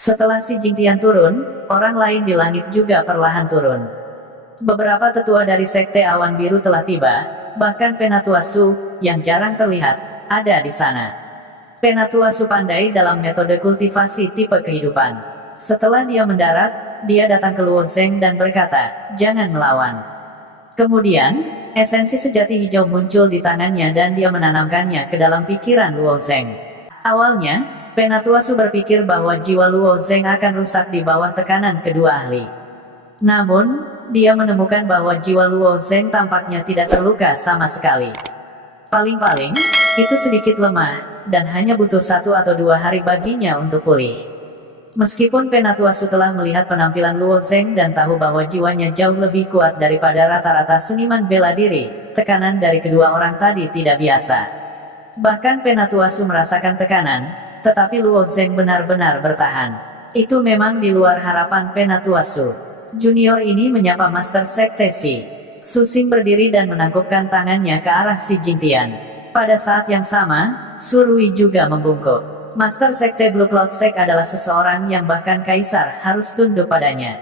Setelah si Jingtian turun, orang lain di langit juga perlahan turun. Beberapa tetua dari Sekte Awan Biru telah tiba, bahkan Penatua Su, yang jarang terlihat, ada di sana. Penatua Su pandai dalam metode kultivasi tipe kehidupan. Setelah dia mendarat, dia datang ke Luo Zeng dan berkata, "Jangan melawan." Kemudian, esensi sejati hijau muncul di tangannya dan dia menanamkannya ke dalam pikiran Luo Zeng. Awalnya, Penatua Su berpikir bahwa jiwa Luo Zeng akan rusak di bawah tekanan kedua ahli. Namun, dia menemukan bahwa jiwa Luo Zeng tampaknya tidak terluka sama sekali. Paling-paling, itu sedikit lemah, dan hanya butuh 1 atau 2 hari baginya untuk pulih. Meskipun Penatua Su telah melihat penampilan Luo Zeng dan tahu bahwa jiwanya jauh lebih kuat daripada rata-rata seniman bela diri, tekanan dari kedua orang tadi tidak biasa. Bahkan Penatua Su merasakan tekanan, tetapi Luo Zeng benar-benar bertahan. Itu memang di luar harapan Penatua Su. Junior ini menyapa Master Sekte Si. Su Xing berdiri dan menangkupkan tangannya ke arah si Jingtian. Pada saat yang sama, Su Rui juga membungkuk. Master Sekte Blue Cloud Sect adalah seseorang yang bahkan Kaisar harus tunduk padanya.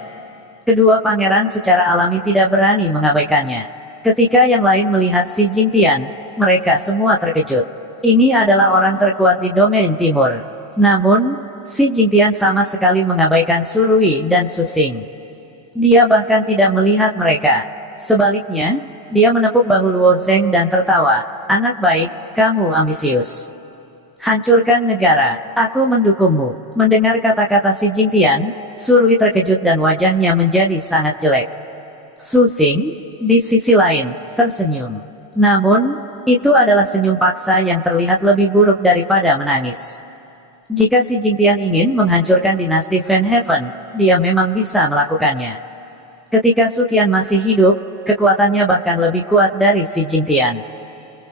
Kedua pangeran secara alami tidak berani mengabaikannya. Ketika yang lain melihat si Jingtian, mereka semua terkejut. Ini adalah orang terkuat di domain timur. Namun, si Jingtian sama sekali mengabaikan Su Rui dan Su Xing. Dia bahkan tidak melihat mereka. Sebaliknya, dia menepuk bahu Luo Zeng dan tertawa. "Anak baik, kamu ambisius. Hancurkan negara, aku mendukungmu." Mendengar kata-kata si Jingtian, Su Rui terkejut dan wajahnya menjadi sangat jelek. Su Xing, di sisi lain, tersenyum. Namun, itu adalah senyum paksa yang terlihat lebih buruk daripada menangis. Jika si Jingtian ingin menghancurkan dinasti Van Heaven, dia memang bisa melakukannya. Ketika Su Qian masih hidup, kekuatannya bahkan lebih kuat dari si Jingtian.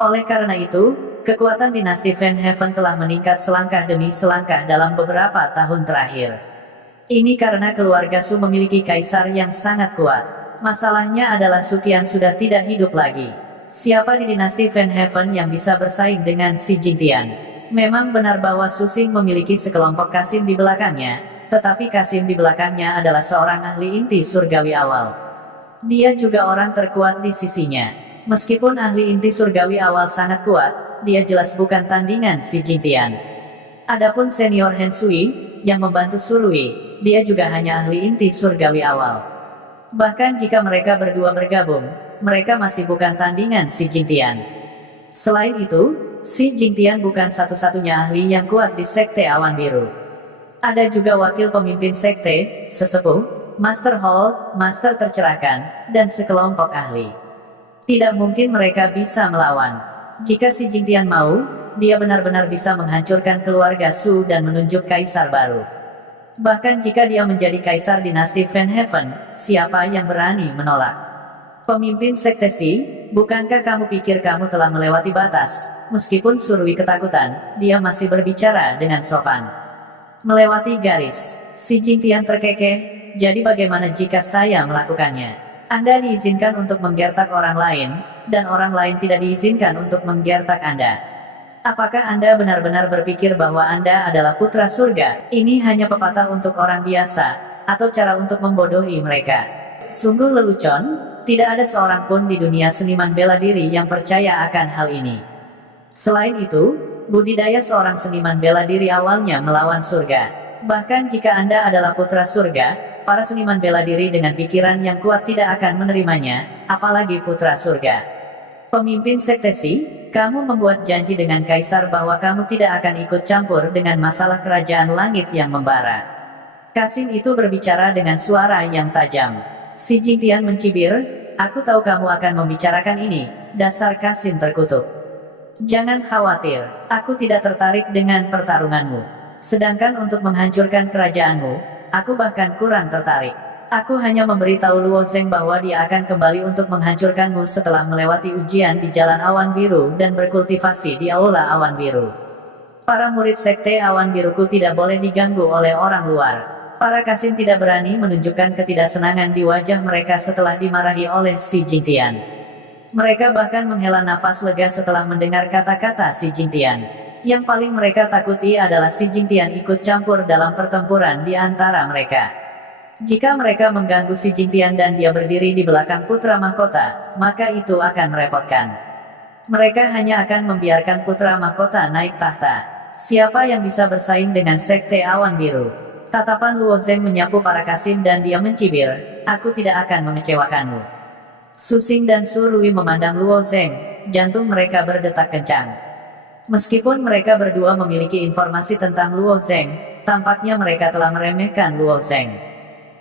Oleh karena itu, kekuatan dinasti Van Heaven telah meningkat selangkah demi selangkah dalam beberapa tahun terakhir. Ini karena keluarga Su memiliki kaisar yang sangat kuat. Masalahnya adalah Su Qian sudah tidak hidup lagi. Siapa di dinasti Van Heaven yang bisa bersaing dengan si Jingtian? Memang benar bahwa Su Xing memiliki sekelompok Kasim di belakangnya, tetapi Kasim di belakangnya adalah seorang ahli inti surgawi awal. Dia juga orang terkuat di sisinya. Meskipun ahli inti surgawi awal sangat kuat, dia jelas bukan tandingan si Jingtian. Adapun senior Hen Sui, yang membantu Su Rui, dia juga hanya ahli inti surgawi awal. Bahkan jika mereka berdua bergabung, mereka masih bukan tandingan si Jingtian. Selain itu, si Jingtian bukan satu-satunya ahli yang kuat di Sekte Awan Biru. Ada juga wakil pemimpin sekte, sesepuh, Master Hall, Master Tercerahkan, dan sekelompok ahli. Tidak mungkin mereka bisa melawan. Jika si Jingtian mau, dia benar-benar bisa menghancurkan keluarga Su dan menunjuk kaisar baru. Bahkan jika dia menjadi kaisar dinasti Van Heaven, siapa yang berani menolak? Pemimpin sekte Si, bukankah kamu pikir kamu telah melewati batas? Meskipun Su Rui ketakutan, dia masih berbicara dengan sopan. Melewati garis, si Jingtian terkekeh, jadi bagaimana jika saya melakukannya? Anda diizinkan untuk menggertak orang lain, dan orang lain tidak diizinkan untuk menggertak Anda. Apakah Anda benar-benar berpikir bahwa Anda adalah putra surga? Ini hanya pepatah untuk orang biasa, atau cara untuk membodohi mereka. Sungguh lelucon, tidak ada seorang pun di dunia seniman bela diri yang percaya akan hal ini. Selain itu, budidaya seorang seniman bela diri awalnya melawan surga. Bahkan jika Anda adalah putra surga, para seniman bela diri dengan pikiran yang kuat tidak akan menerimanya, apalagi putra surga. Pemimpin sekte Si, kamu membuat janji dengan kaisar bahwa kamu tidak akan ikut campur dengan masalah kerajaan langit yang membara. Kasim itu berbicara dengan suara yang tajam. Si Jingtian mencibir, "Aku tahu kamu akan membicarakan ini, dasar Kasim terkutuk. Jangan khawatir, aku tidak tertarik dengan pertarunganmu. Sedangkan untuk menghancurkan kerajaanmu, aku bahkan kurang tertarik. Aku hanya memberitahu Luo Zeng bahwa dia akan kembali untuk menghancurkanmu setelah melewati ujian di Jalan Awan Biru dan berkultivasi di Aula Awan Biru. Para murid Sekte Awan Biruku tidak boleh diganggu oleh orang luar." Para Kasim tidak berani menunjukkan ketidaksenangan di wajah mereka setelah dimarahi oleh si Jingtian. Mereka bahkan menghela nafas lega setelah mendengar kata-kata si Jingtian. Yang paling mereka takuti adalah si Jingtian ikut campur dalam pertempuran di antara mereka. Jika mereka mengganggu si Jingtian dan dia berdiri di belakang putra mahkota, maka itu akan merepotkan. Mereka hanya akan membiarkan putra mahkota naik tahta. Siapa yang bisa bersaing dengan Sekte Awan Biru? Tatapan Luo Zeng menyapu para Kasim dan dia mencibir, aku tidak akan mengecewakanmu. Su Xing dan Su Rui memandang Luo Zeng, jantung mereka berdetak kencang. Meskipun mereka berdua memiliki informasi tentang Luo Zeng, tampaknya mereka telah meremehkan Luo Zeng.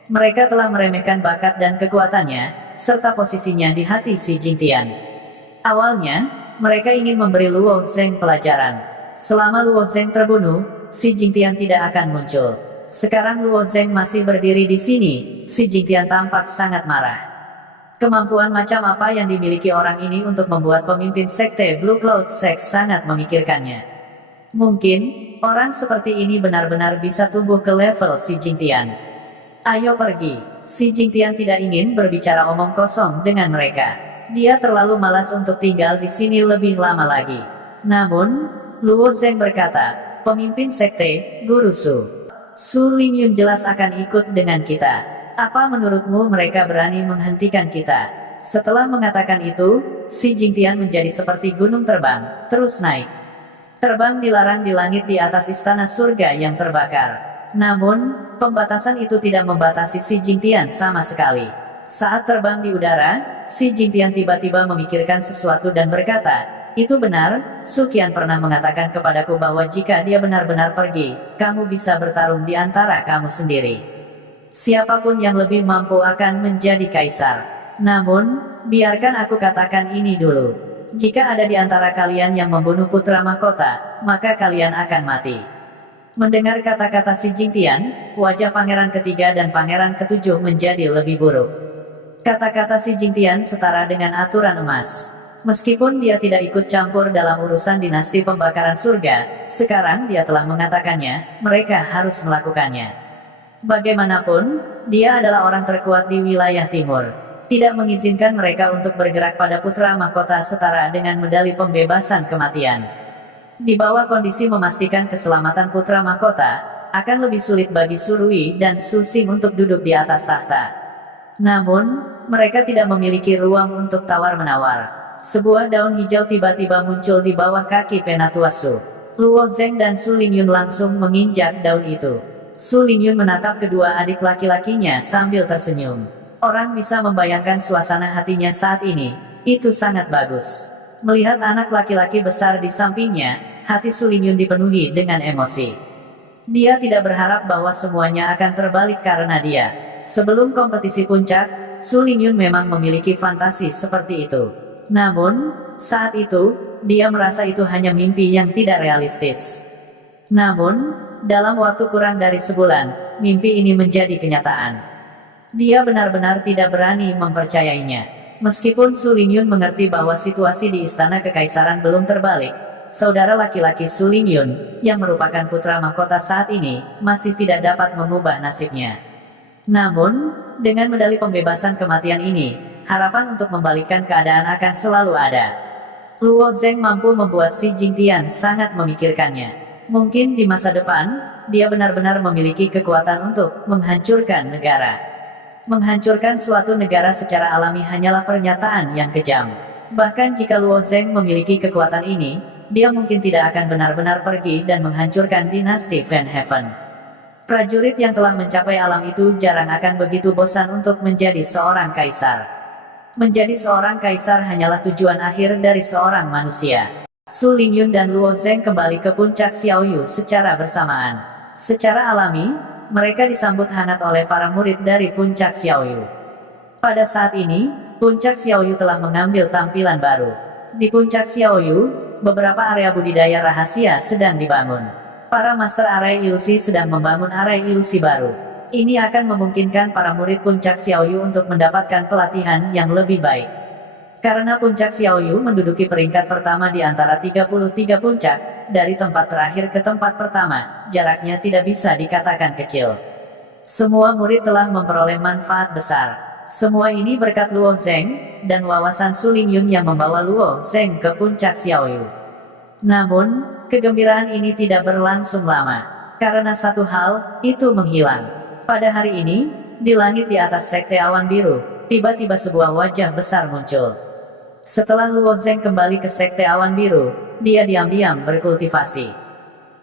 Mereka telah meremehkan bakat dan kekuatannya, serta posisinya di hati si Jingtian. Awalnya, mereka ingin memberi Luo Zeng pelajaran. Selama Luo Zeng terbunuh, si Jingtian tidak akan muncul. Sekarang Luo Zeng masih berdiri di sini, si Jingtian tampak sangat marah. Kemampuan macam apa yang dimiliki orang ini untuk membuat pemimpin sekte Blue Cloud Sect sangat memikirkannya. Mungkin, orang seperti ini benar-benar bisa tumbuh ke level si Jingtian. Ayo pergi, si Jingtian tidak ingin berbicara omong kosong dengan mereka. Dia terlalu malas untuk tinggal di sini lebih lama lagi. Namun, Luo Zeng berkata, pemimpin sekte, Guru Su. Su Lingyun jelas akan ikut dengan kita. Apa menurutmu mereka berani menghentikan kita? Setelah mengatakan itu, si Jingtian menjadi seperti gunung terbang, terus naik. Terbang dilarang di langit di atas istana surga yang terbakar. Namun, pembatasan itu tidak membatasi si Jingtian sama sekali. Saat terbang di udara, si Jingtian tiba-tiba memikirkan sesuatu dan berkata, itu benar, Su Qian pernah mengatakan kepadaku bahwa jika dia benar-benar pergi, kamu bisa bertarung di antara kamu sendiri. Siapapun yang lebih mampu akan menjadi kaisar. Namun, biarkan aku katakan ini dulu. Jika ada di antara kalian yang membunuh putra mahkota, maka kalian akan mati. Mendengar kata-kata si Jingtian, wajah pangeran ketiga dan pangeran ketujuh menjadi lebih buruk. Kata-kata si Jingtian setara dengan aturan emas. Meskipun dia tidak ikut campur dalam urusan dinasti pembakaran surga, sekarang dia telah mengatakannya, mereka harus melakukannya. Bagaimanapun, dia adalah orang terkuat di wilayah timur. Tidak mengizinkan mereka untuk bergerak pada putra mahkota setara dengan medali pembebasan kematian. Di bawah kondisi memastikan keselamatan putra mahkota, akan lebih sulit bagi Su Rui dan Su Xing untuk duduk di atas tahta. Namun, mereka tidak memiliki ruang untuk tawar-menawar. Sebuah daun hijau tiba-tiba muncul di bawah kaki Penatua Su. Luo Zeng dan Su Lingyun langsung menginjak daun itu. Su Lingyun menatap kedua adik laki-lakinya sambil tersenyum. Orang bisa membayangkan suasana hatinya saat ini, itu sangat bagus. Melihat anak laki-laki besar di sampingnya, hati Su Lingyun dipenuhi dengan emosi. Dia tidak berharap bahwa semuanya akan terbalik karena dia. Sebelum kompetisi puncak, Su Lingyun memang memiliki fantasi seperti itu. Namun, saat itu, dia merasa itu hanya mimpi yang tidak realistis. Namun, dalam waktu kurang dari sebulan, mimpi ini menjadi kenyataan. Dia benar-benar tidak berani mempercayainya. Meskipun Su Lingyun mengerti bahwa situasi di istana kekaisaran belum terbalik, saudara laki-laki Su Lingyun, yang merupakan putra mahkota saat ini, masih tidak dapat mengubah nasibnya. Namun, dengan medali pembebasan kematian ini, harapan untuk membalikkan keadaan akan selalu ada. Luo Zeng mampu membuat si Jingtian sangat memikirkannya. Mungkin di masa depan, dia benar-benar memiliki kekuatan untuk menghancurkan negara. Menghancurkan suatu negara secara alami hanyalah pernyataan yang kejam. Bahkan jika Luo Zeng memiliki kekuatan ini, dia mungkin tidak akan benar-benar pergi dan menghancurkan dinasti Van Heaven. Prajurit yang telah mencapai alam itu jarang akan begitu bosan untuk menjadi seorang kaisar. Menjadi seorang kaisar hanyalah tujuan akhir dari seorang manusia. Su Lingyun dan Luo Zeng kembali ke puncak Xiaoyu secara bersamaan. Secara alami, mereka disambut hangat oleh para murid dari puncak Xiaoyu. Pada saat ini, puncak Xiaoyu telah mengambil tampilan baru. Di puncak Xiaoyu, beberapa area budidaya rahasia sedang dibangun. Para master area ilusi sedang membangun area ilusi baru. Ini akan memungkinkan para murid puncak Xiaoyu untuk mendapatkan pelatihan yang lebih baik. Karena puncak Xiaoyu menduduki peringkat pertama di antara 33 puncak, dari tempat terakhir ke tempat pertama, jaraknya tidak bisa dikatakan kecil. Semua murid telah memperoleh manfaat besar. Semua ini berkat Luo Zeng, dan wawasan Su Lingyun yang membawa Luo Zeng ke puncak Xiaoyu. Namun, kegembiraan ini tidak berlangsung lama. Karena satu hal, itu menghilang. Pada hari ini, di langit di atas Sekte Awan Biru, tiba-tiba sebuah wajah besar muncul. Setelah Luo Zeng kembali ke Sekte Awan Biru, dia diam-diam berkultivasi.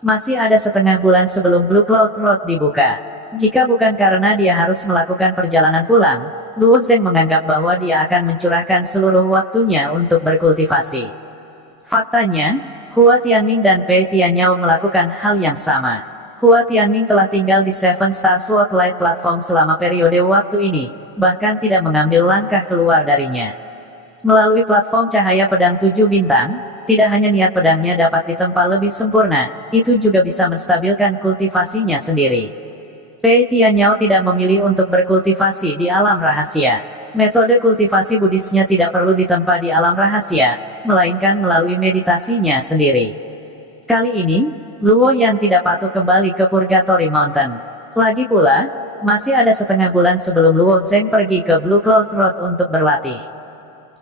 Masih ada setengah bulan sebelum Blue Cloud Road dibuka. Jika bukan karena dia harus melakukan perjalanan pulang, Luo Zeng menganggap bahwa dia akan mencurahkan seluruh waktunya untuk berkultivasi. Faktanya, Hua Tianming dan Pei Tianyao melakukan hal yang sama. Hua Tianming telah tinggal di Seven Star Sword Light Platform selama periode waktu ini, bahkan tidak mengambil langkah keluar darinya. Melalui platform cahaya pedang 7 bintang, tidak hanya niat pedangnya dapat ditempa lebih sempurna, itu juga bisa menstabilkan kultivasinya sendiri. Pei Tianyao tidak memilih untuk berkultivasi di alam rahasia. Metode kultivasi Buddhisnya tidak perlu ditempa di alam rahasia, melainkan melalui meditasinya sendiri. Kali ini, Luo Yan tidak patuh kembali ke Purgatory Mountain. Lagi pula, masih ada setengah bulan sebelum Luo Zeng pergi ke Blue Cloud Road untuk berlatih.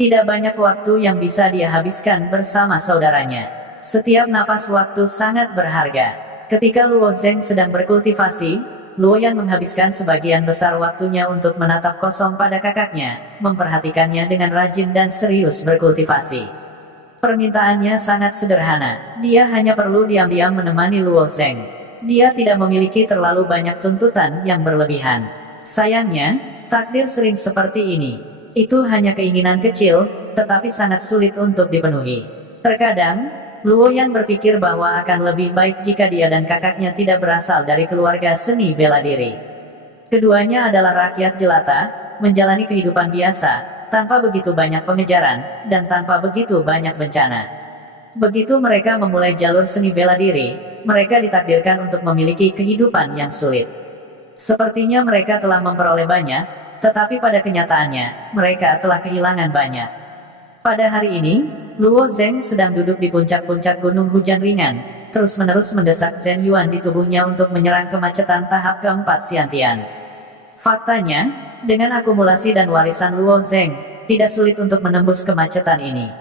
Tidak banyak waktu yang bisa dia habiskan bersama saudaranya. Setiap napas waktu sangat berharga. Ketika Luo Zeng sedang berkultivasi, Luo Yan menghabiskan sebagian besar waktunya untuk menatap kosong pada kakaknya, memperhatikannya dengan rajin dan serius berkultivasi. Permintaannya sangat sederhana, dia hanya perlu diam-diam menemani Luo Zeng. Dia tidak memiliki terlalu banyak tuntutan yang berlebihan. Sayangnya, takdir sering seperti ini. Itu hanya keinginan kecil, tetapi sangat sulit untuk dipenuhi. Terkadang, Luo Yan berpikir bahwa akan lebih baik jika dia dan kakaknya tidak berasal dari keluarga seni bela diri. Keduanya adalah rakyat jelata, menjalani kehidupan biasa, tanpa begitu banyak pengejaran, dan tanpa begitu banyak bencana. Begitu mereka memulai jalur seni bela diri, mereka ditakdirkan untuk memiliki kehidupan yang sulit. Sepertinya mereka telah memperoleh banyak, tetapi pada kenyataannya, mereka telah kehilangan banyak. Pada hari ini, Luo Zeng sedang duduk di puncak-puncak gunung hujan ringan, terus-menerus mendesak Zhen Yuan di tubuhnya untuk menyerang kemacetan tahap keempat Xiantian. Faktanya, dengan akumulasi dan warisan Luo Zeng, tidak sulit untuk menembus kemacetan ini.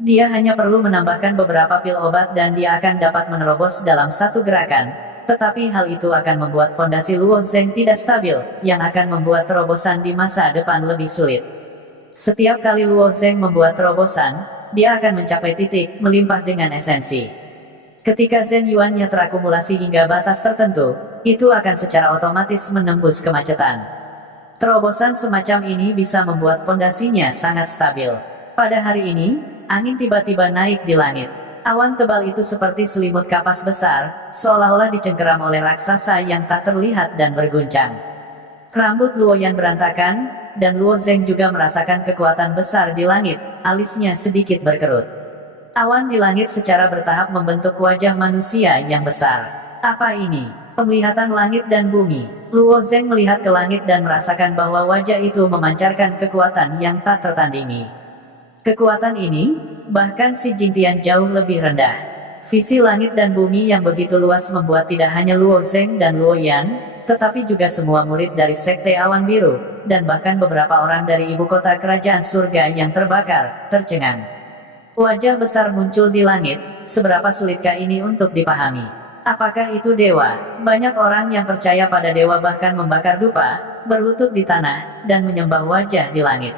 Dia hanya perlu menambahkan beberapa pil obat dan dia akan dapat menerobos dalam satu gerakan, tetapi hal itu akan membuat fondasi Luo Zeng tidak stabil, yang akan membuat terobosan di masa depan lebih sulit. Setiap kali Luo Zeng membuat terobosan, dia akan mencapai titik melimpah dengan esensi. Ketika Zhen Yuan-nya terakumulasi hingga batas tertentu, itu akan secara otomatis menembus kemacetan. Terobosan semacam ini bisa membuat fondasinya sangat stabil. Pada hari ini, angin tiba-tiba naik di langit. Awan tebal itu seperti selimut kapas besar, seolah-olah dicengkeram oleh raksasa yang tak terlihat dan berguncang. Rambut Luo Yan berantakan, dan Luo Zeng juga merasakan kekuatan besar di langit, alisnya sedikit berkerut. Awan di langit secara bertahap membentuk wajah manusia yang besar. Apa ini? Penglihatan langit dan bumi. Luo Zeng melihat ke langit dan merasakan bahwa wajah itu memancarkan kekuatan yang tak tertandingi. Kekuatan ini, bahkan Xi Jingtian jauh lebih rendah. Visi langit dan bumi yang begitu luas membuat tidak hanya Luo Zeng dan Luo Yan, tetapi juga semua murid dari Sekte Awan Biru, dan bahkan beberapa orang dari ibu kota kerajaan surga yang terbakar, tercengang. Wajah besar muncul di langit, seberapa sulitkah ini untuk dipahami? Apakah itu dewa? Banyak orang yang percaya pada dewa bahkan membakar dupa, berlutut di tanah, dan menyembah wajah di langit.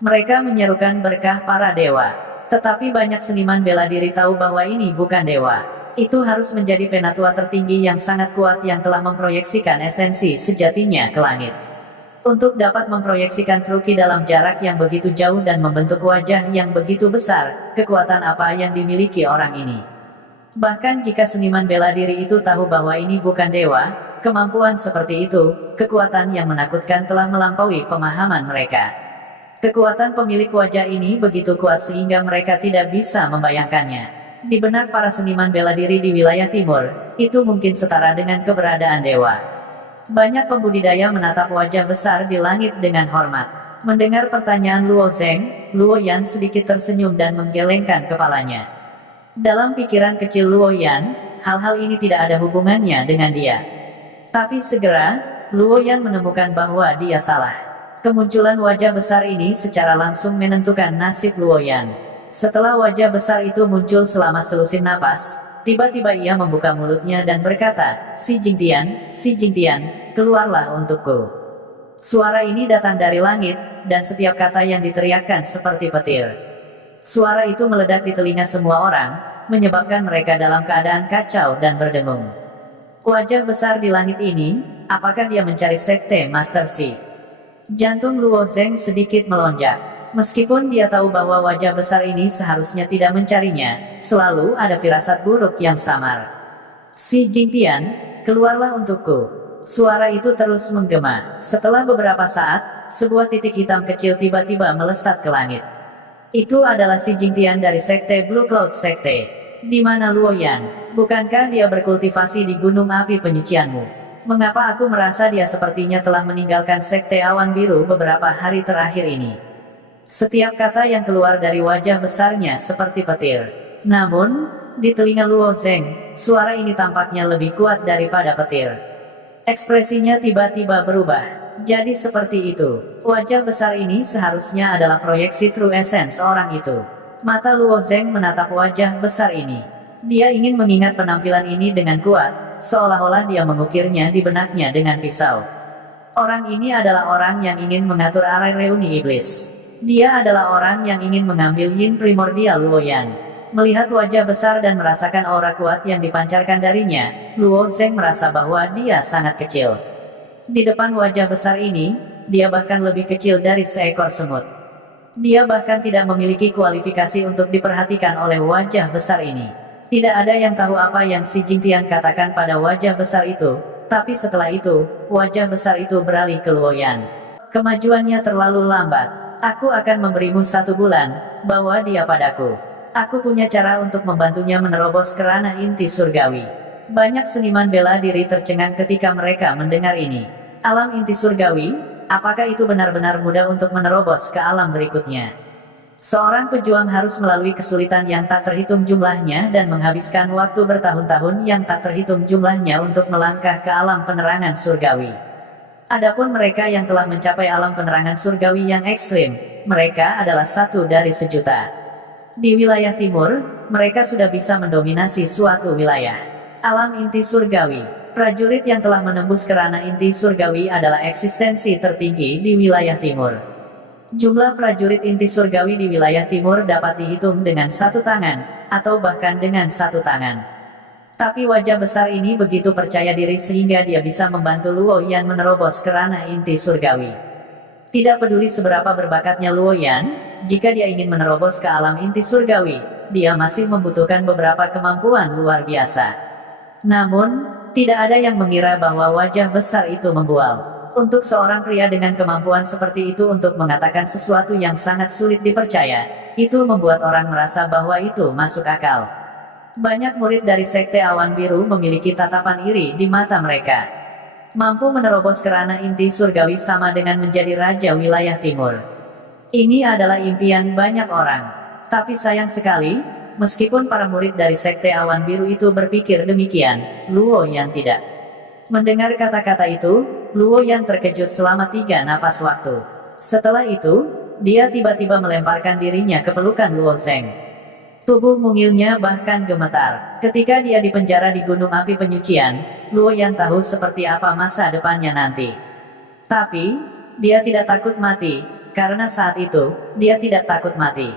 Mereka menyerukan berkah para dewa. Tetapi banyak seniman bela diri tahu bahwa ini bukan dewa. Itu harus menjadi penatua tertinggi yang sangat kuat yang telah memproyeksikan esensi sejatinya ke langit. Untuk dapat memproyeksikan Truki dalam jarak yang begitu jauh dan membentuk wajah yang begitu besar, kekuatan apa yang dimiliki orang ini? Bahkan jika seniman bela diri itu tahu bahwa ini bukan dewa, kemampuan seperti itu, kekuatan yang menakutkan telah melampaui pemahaman mereka. Kekuatan pemilik wajah ini begitu kuat sehingga mereka tidak bisa membayangkannya. Di benak para seniman bela diri di wilayah timur, itu mungkin setara dengan keberadaan dewa. Banyak pembudidaya menatap wajah besar di langit dengan hormat. Mendengar pertanyaan Luo Zeng, Luo Yan sedikit tersenyum dan menggelengkan kepalanya. Dalam pikiran kecil Luo Yan, hal-hal ini tidak ada hubungannya dengan dia. Tapi segera, Luo Yan menemukan bahwa dia salah. Kemunculan wajah besar ini secara langsung menentukan nasib Luo Yan. Setelah wajah besar itu muncul selama selusin napas, Tiba-tiba ia membuka mulutnya dan berkata, Si Jingtian, keluarlah untukku. Suara ini datang dari langit, dan setiap kata yang diteriakkan seperti petir. Suara itu meledak di telinga semua orang, menyebabkan mereka dalam keadaan kacau dan berdengung. Wajah besar di langit ini, apakah dia mencari sekte Master Xi? Jantung Luo Zeng sedikit melonjak. Meskipun dia tahu bahwa wajah besar ini seharusnya tidak mencarinya, selalu ada firasat buruk yang samar. Si Jingtian, keluarlah untukku. Suara itu terus menggema. Setelah beberapa saat, sebuah titik hitam kecil tiba-tiba melesat ke langit. Itu adalah si Jingtian dari sekte Blue Cloud Sekte. Di mana Luo Yan? Bukankah dia berkultivasi di gunung api penyucianmu? Mengapa aku merasa dia sepertinya telah meninggalkan sekte awan biru beberapa hari terakhir ini? Setiap kata yang keluar dari wajah besarnya seperti petir. Namun, di telinga Luo Zeng, suara ini tampaknya lebih kuat daripada petir. Ekspresinya tiba-tiba berubah. Jadi seperti itu. Wajah besar ini seharusnya adalah proyeksi True Essence orang itu. Mata Luo Zeng menatap wajah besar ini. Dia ingin mengingat penampilan ini dengan kuat, seolah-olah dia mengukirnya di benaknya dengan pisau. Orang ini adalah orang yang ingin mengatur arah reuni iblis. Dia adalah orang yang ingin mengambil yin primordial Luo Yan. Melihat wajah besar dan merasakan aura kuat yang dipancarkan darinya, Luo Zeng merasa bahwa dia sangat kecil. Di depan wajah besar ini, dia bahkan lebih kecil dari seekor semut. Dia bahkan tidak memiliki kualifikasi untuk diperhatikan oleh wajah besar ini. Tidak ada yang tahu apa yang si Jingtian katakan pada wajah besar itu, tapi setelah itu, wajah besar itu beralih ke Luo Yan. Kemajuannya terlalu lambat. Aku akan memberimu 1 bulan, bawa dia padaku. Aku punya cara untuk membantunya menerobos ke ranah inti surgawi. Banyak seniman bela diri tercengang ketika mereka mendengar ini. Alam inti surgawi, apakah itu benar-benar mudah untuk menerobos ke alam berikutnya? Seorang pejuang harus melalui kesulitan yang tak terhitung jumlahnya dan menghabiskan waktu bertahun-tahun yang tak terhitung jumlahnya untuk melangkah ke alam penerangan surgawi. Adapun mereka yang telah mencapai alam penerangan surgawi yang ekstrim, mereka adalah 1 dari sejuta. Di wilayah timur, mereka sudah bisa mendominasi suatu wilayah. Alam inti surgawi, prajurit yang telah menembus ke ranah inti surgawi adalah eksistensi tertinggi di wilayah timur. Jumlah prajurit inti surgawi di wilayah timur dapat dihitung dengan 1 tangan, atau bahkan dengan 1 tangan. Tapi wajah besar ini begitu percaya diri sehingga dia bisa membantu Luo Yan menerobos ke ranah inti surgawi. Tidak peduli seberapa berbakatnya Luo Yan, jika dia ingin menerobos ke alam inti surgawi, dia masih membutuhkan beberapa kemampuan luar biasa. Namun, tidak ada yang mengira bahwa wajah besar itu membual. Untuk seorang pria dengan kemampuan seperti itu untuk mengatakan sesuatu yang sangat sulit dipercaya, itu membuat orang merasa bahwa itu masuk akal. Banyak murid dari Sekte Awan Biru memiliki tatapan iri di mata mereka. Mampu menerobos ke ranah inti surgawi sama dengan menjadi raja wilayah timur. Ini adalah impian banyak orang. Tapi sayang sekali, meskipun para murid dari Sekte Awan Biru itu berpikir demikian, Luo Yan tidak. Mendengar kata-kata itu, Luo Yan terkejut selama 3 napas waktu. Setelah itu, dia tiba-tiba melemparkan dirinya ke pelukan Luo Zeng. Tubuh mungilnya bahkan gemetar. Ketika dia dipenjara di gunung api penyucian, Luo Yan tahu seperti apa masa depannya nanti. Tapi, dia tidak takut mati, karena saat itu, dia tidak takut mati.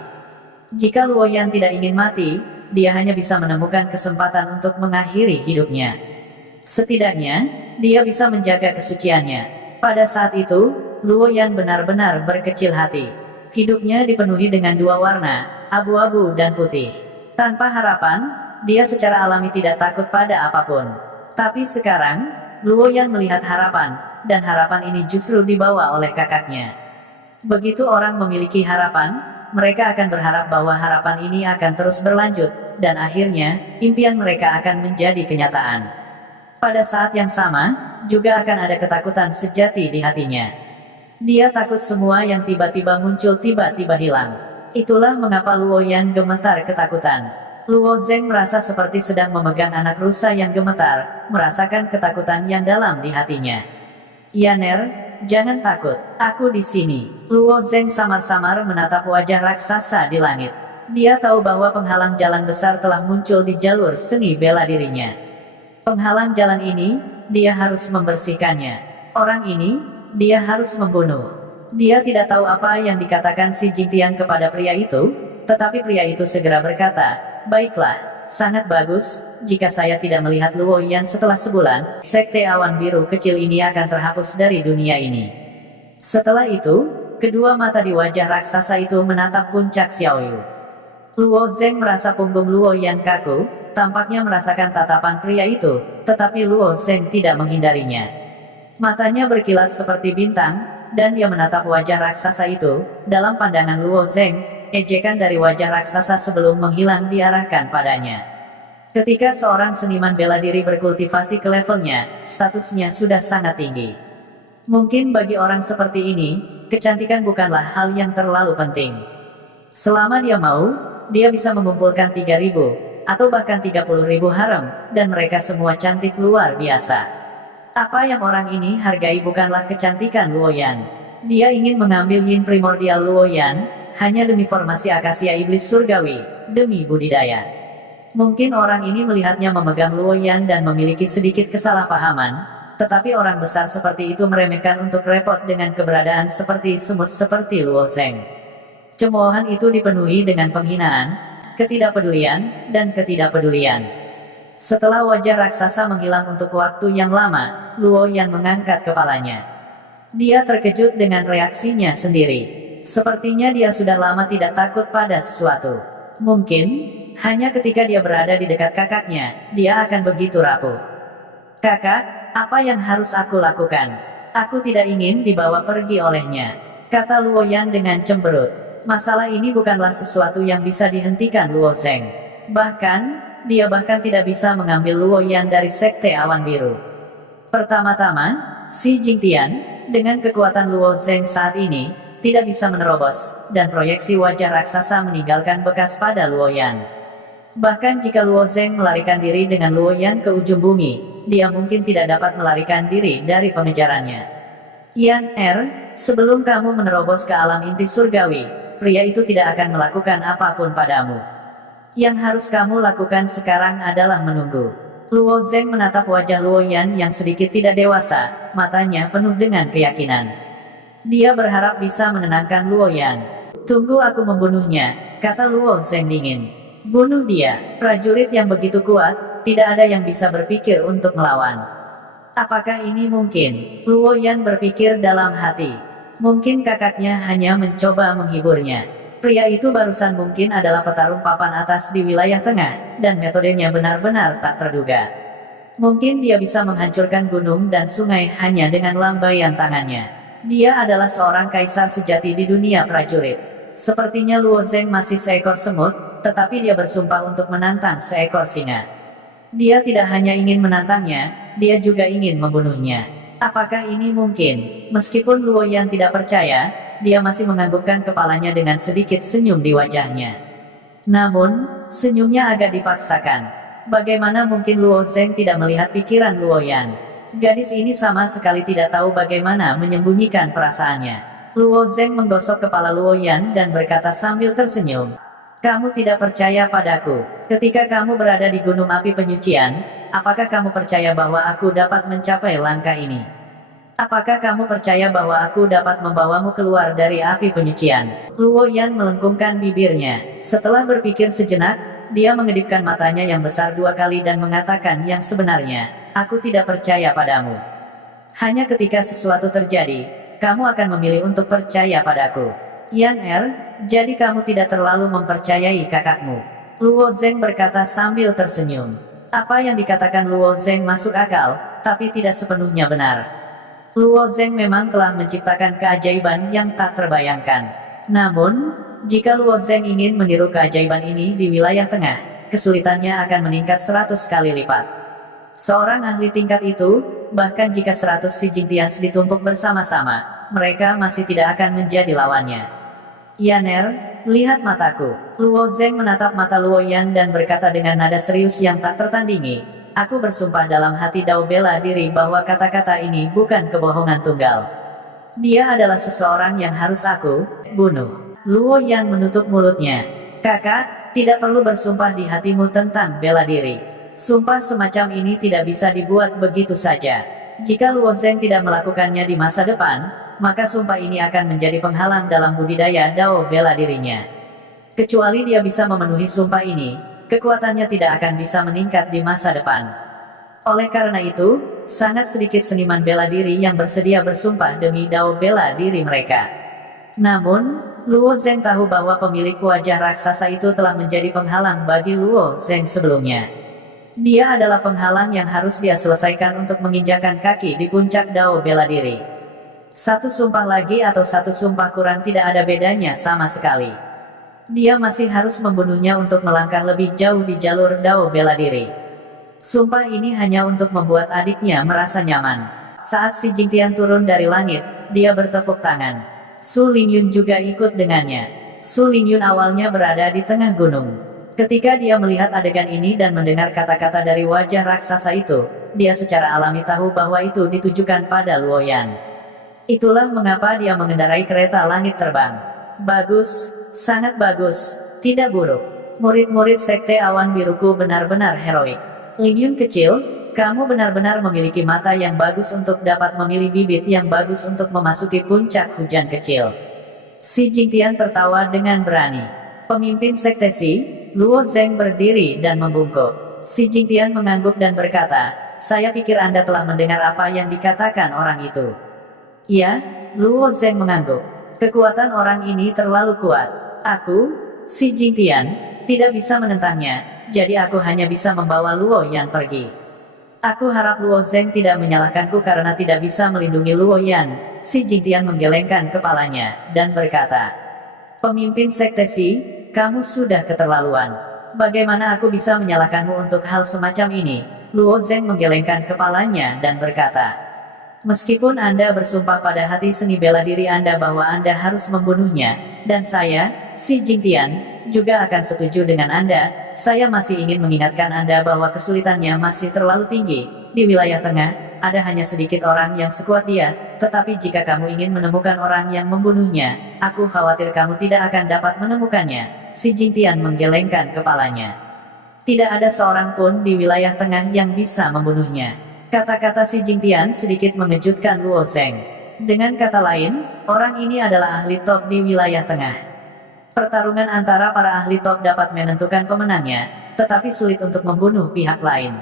Jika Luo Yan tidak ingin mati, dia hanya bisa menemukan kesempatan untuk mengakhiri hidupnya. Setidaknya, dia bisa menjaga kesuciannya. Pada saat itu, Luo Yan benar-benar berkecil hati. Hidupnya dipenuhi dengan 2 warna, abu-abu dan putih. Tanpa harapan, dia secara alami tidak takut pada apapun. Tapi sekarang, Luo Yan melihat harapan, dan harapan ini justru dibawa oleh kakaknya. Begitu orang memiliki harapan, mereka akan berharap bahwa harapan ini akan terus berlanjut, dan akhirnya, impian mereka akan menjadi kenyataan. Pada saat yang sama, juga akan ada ketakutan sejati di hatinya. Dia takut semua yang tiba-tiba muncul tiba-tiba hilang. Itulah mengapa Luo Yan gemetar ketakutan. Luo Zeng merasa seperti sedang memegang anak rusa yang gemetar, merasakan ketakutan yang dalam di hatinya. Yaner, jangan takut, aku di sini. Luo Zeng samar-samar menatap wajah raksasa di langit. Dia tahu bahwa penghalang jalan besar telah muncul di jalur seni bela dirinya. Penghalang jalan ini, dia harus membersihkannya. Orang ini, dia harus membunuh. Dia tidak tahu apa yang dikatakan si Jingtian kepada pria itu, tetapi pria itu segera berkata, "Baiklah, sangat bagus, jika saya tidak melihat Luo Yan setelah sebulan, sekte awan biru kecil ini akan terhapus dari dunia ini." Setelah itu, kedua mata di wajah raksasa itu menatap puncak Xiaoyu. Luo Zeng merasa punggung Luo Yan kaku, tampaknya merasakan tatapan pria itu, tetapi Luo Zeng tidak menghindarinya. Matanya berkilat seperti bintang, dan dia menatap wajah raksasa itu. Dalam pandangan Luo Zeng, ejekan dari wajah raksasa sebelum menghilang diarahkan padanya. Ketika seorang seniman bela diri berkultivasi ke levelnya, statusnya sudah sangat tinggi. Mungkin bagi orang seperti ini, kecantikan bukanlah hal yang terlalu penting. Selama dia mau, dia bisa mengumpulkan 3.000, atau bahkan 30.000 harem, dan mereka semua cantik luar biasa. Apa yang orang ini hargai bukanlah kecantikan Luo Yan. Dia ingin mengambil yin primordial Luo Yan, hanya demi formasi akasia iblis surgawi, demi budidaya. Mungkin orang ini melihatnya memegang Luo Yan dan memiliki sedikit kesalahpahaman, tetapi orang besar seperti itu meremehkan untuk repot dengan keberadaan seperti semut seperti Luo Zeng. Cemoohan itu dipenuhi dengan penghinaan, ketidakpedulian, dan ketidakpedulian. Setelah wajah raksasa menghilang untuk waktu yang lama, Luo Yan mengangkat kepalanya. Dia terkejut dengan reaksinya sendiri. Sepertinya dia sudah lama tidak takut pada sesuatu. Mungkin, hanya ketika dia berada di dekat kakaknya, dia akan begitu rapuh. "Kakak, apa yang harus aku lakukan? Aku tidak ingin dibawa pergi olehnya," kata Luo Yan dengan cemberut. Masalah ini bukanlah sesuatu yang bisa dihentikan Luo Zeng. Bahkan, dia bahkan tidak bisa mengambil Luo Yan dari sekte awan biru. Pertama-tama, si Jingtian, dengan kekuatan Luo Zeng saat ini, tidak bisa menerobos, dan proyeksi wajah raksasa meninggalkan bekas pada Luo Yan. Bahkan jika Luo Zeng melarikan diri dengan Luo Yan ke ujung bumi, dia mungkin tidak dapat melarikan diri dari pengejarannya. "Yan sebelum kamu menerobos ke alam inti surgawi, pria itu tidak akan melakukan apapun padamu. Yang harus kamu lakukan sekarang adalah menunggu." Luo Zeng menatap wajah Luo Yan yang sedikit tidak dewasa, matanya penuh dengan keyakinan. Dia berharap bisa menenangkan Luo Yan. "Tunggu aku membunuhnya," kata Luo Zeng dingin. "Bunuh dia." Prajurit yang begitu kuat, tidak ada yang bisa berpikir untuk melawan. Apakah ini mungkin? Luo Yan berpikir dalam hati. Mungkin kakaknya hanya mencoba menghiburnya. Pria itu barusan mungkin adalah petarung papan atas di wilayah tengah, dan metodenya benar-benar tak terduga. Mungkin dia bisa menghancurkan gunung dan sungai hanya dengan lambaian tangannya. Dia adalah seorang kaisar sejati di dunia prajurit. Sepertinya Luo Zeng masih seekor semut, tetapi dia bersumpah untuk menantang seekor singa. Dia tidak hanya ingin menantangnya, dia juga ingin membunuhnya. Apakah ini mungkin? Meskipun Luo Yan tidak percaya, dia masih menganggukkan kepalanya dengan sedikit senyum di wajahnya. Namun, senyumnya agak dipaksakan. Bagaimana mungkin Luo Zeng tidak melihat pikiran Luo Yan? Gadis ini sama sekali tidak tahu bagaimana menyembunyikan perasaannya. Luo Zeng menggosok kepala Luo Yan dan berkata sambil tersenyum, "Kamu tidak percaya padaku. Ketika kamu berada di gunung api penyucian, apakah kamu percaya bahwa aku dapat mencapai langkah ini? Apakah kamu percaya bahwa aku dapat membawamu keluar dari api penyucian?" Luo Yan melengkungkan bibirnya. Setelah berpikir sejenak, dia mengedipkan matanya yang besar 2 kali dan mengatakan yang sebenarnya, "Aku tidak percaya padamu. Hanya ketika sesuatu terjadi, kamu akan memilih untuk percaya padaku." "Yan jadi kamu tidak terlalu mempercayai kakakmu?" Luo Zeng berkata sambil tersenyum. Apa yang dikatakan Luo Zeng masuk akal, tapi tidak sepenuhnya benar. Luo Zeng memang telah menciptakan keajaiban yang tak terbayangkan. Namun, jika Luo Zeng ingin meniru keajaiban ini di wilayah tengah, kesulitannya akan meningkat 100 kali lipat. Seorang ahli tingkat itu, bahkan jika 100 si Jingtians ditumpuk bersama-sama, mereka masih tidak akan menjadi lawannya. "Yan lihat mataku." Luo Zeng menatap mata Luo Yan dan berkata dengan nada serius yang tak tertandingi, "Aku bersumpah dalam hati Dao bela diri bahwa kata-kata ini bukan kebohongan tunggal. Dia adalah seseorang yang harus aku bunuh." Luo Yan menutup mulutnya. Kakak, tidak perlu bersumpah di hatimu tentang bela diri. Sumpah semacam ini tidak bisa dibuat begitu saja. Jika Luo Zeng tidak melakukannya di masa depan, maka sumpah ini akan menjadi penghalang dalam budidaya Dao bela dirinya. Kecuali dia bisa memenuhi sumpah ini, kekuatannya tidak akan bisa meningkat di masa depan. Oleh karena itu, sangat sedikit seniman bela diri yang bersedia bersumpah demi Dao bela diri mereka. Namun, Luo Zeng tahu bahwa pemilik wajah raksasa itu telah menjadi penghalang bagi Luo Zeng sebelumnya. Dia adalah penghalang yang harus dia selesaikan untuk menginjakan kaki di puncak Dao bela diri. Satu sumpah lagi atau satu sumpah kurang tidak ada bedanya sama sekali. Dia masih harus membunuhnya untuk melangkah lebih jauh di jalur Dao bela diri. Sumpah ini hanya untuk membuat adiknya merasa nyaman. Saat Si Jingtian turun dari langit, dia bertepuk tangan. Su Lingyun juga ikut dengannya. Su Lingyun awalnya berada di tengah gunung. Ketika dia melihat adegan ini dan mendengar kata-kata dari wajah raksasa itu, dia secara alami tahu bahwa itu ditujukan pada Luo Yan. Itulah mengapa dia mengendarai kereta langit terbang. Bagus, sangat bagus, tidak buruk. Murid-murid Sekte Awan Biruku benar-benar heroik. Lingyun kecil, kamu benar-benar memiliki mata yang bagus untuk dapat memilih bibit yang bagus untuk memasuki puncak hujan kecil. Si Jingtian tertawa dengan berani. Pemimpin Sekte Si, Luo Zeng berdiri dan membungkuk. Si Jingtian mengangguk dan berkata, saya pikir Anda telah mendengar apa yang dikatakan orang itu. Ya, Luo Zeng mengangguk. Kekuatan orang ini terlalu kuat. Aku, Si Jingtian, tidak bisa menentangnya, jadi aku hanya bisa membawa Luo Yan pergi. Aku harap Luo Zeng tidak menyalahkanku karena tidak bisa melindungi Luo Yan. Si Jingtian menggelengkan kepalanya, dan berkata, pemimpin Sekte Si, kamu sudah keterlaluan. Bagaimana aku bisa menyalahkanmu untuk hal semacam ini? Luo Zeng menggelengkan kepalanya dan berkata, meskipun Anda bersumpah pada hati seni bela diri Anda bahwa Anda harus membunuhnya, dan saya, Si Jingtian, juga akan setuju dengan Anda, saya masih ingin mengingatkan Anda bahwa kesulitannya masih terlalu tinggi. Di wilayah tengah, ada hanya sedikit orang yang sekuat dia, tetapi jika kamu ingin menemukan orang yang membunuhnya, aku khawatir kamu tidak akan dapat menemukannya. Si Jingtian menggelengkan kepalanya. Tidak ada seorang pun di wilayah tengah yang bisa membunuhnya. Kata-kata Si Jingtian sedikit mengejutkan Luo Zeng. Dengan kata lain, orang ini adalah ahli top di wilayah tengah. Pertarungan antara para ahli top dapat menentukan pemenangnya, tetapi sulit untuk membunuh pihak lain.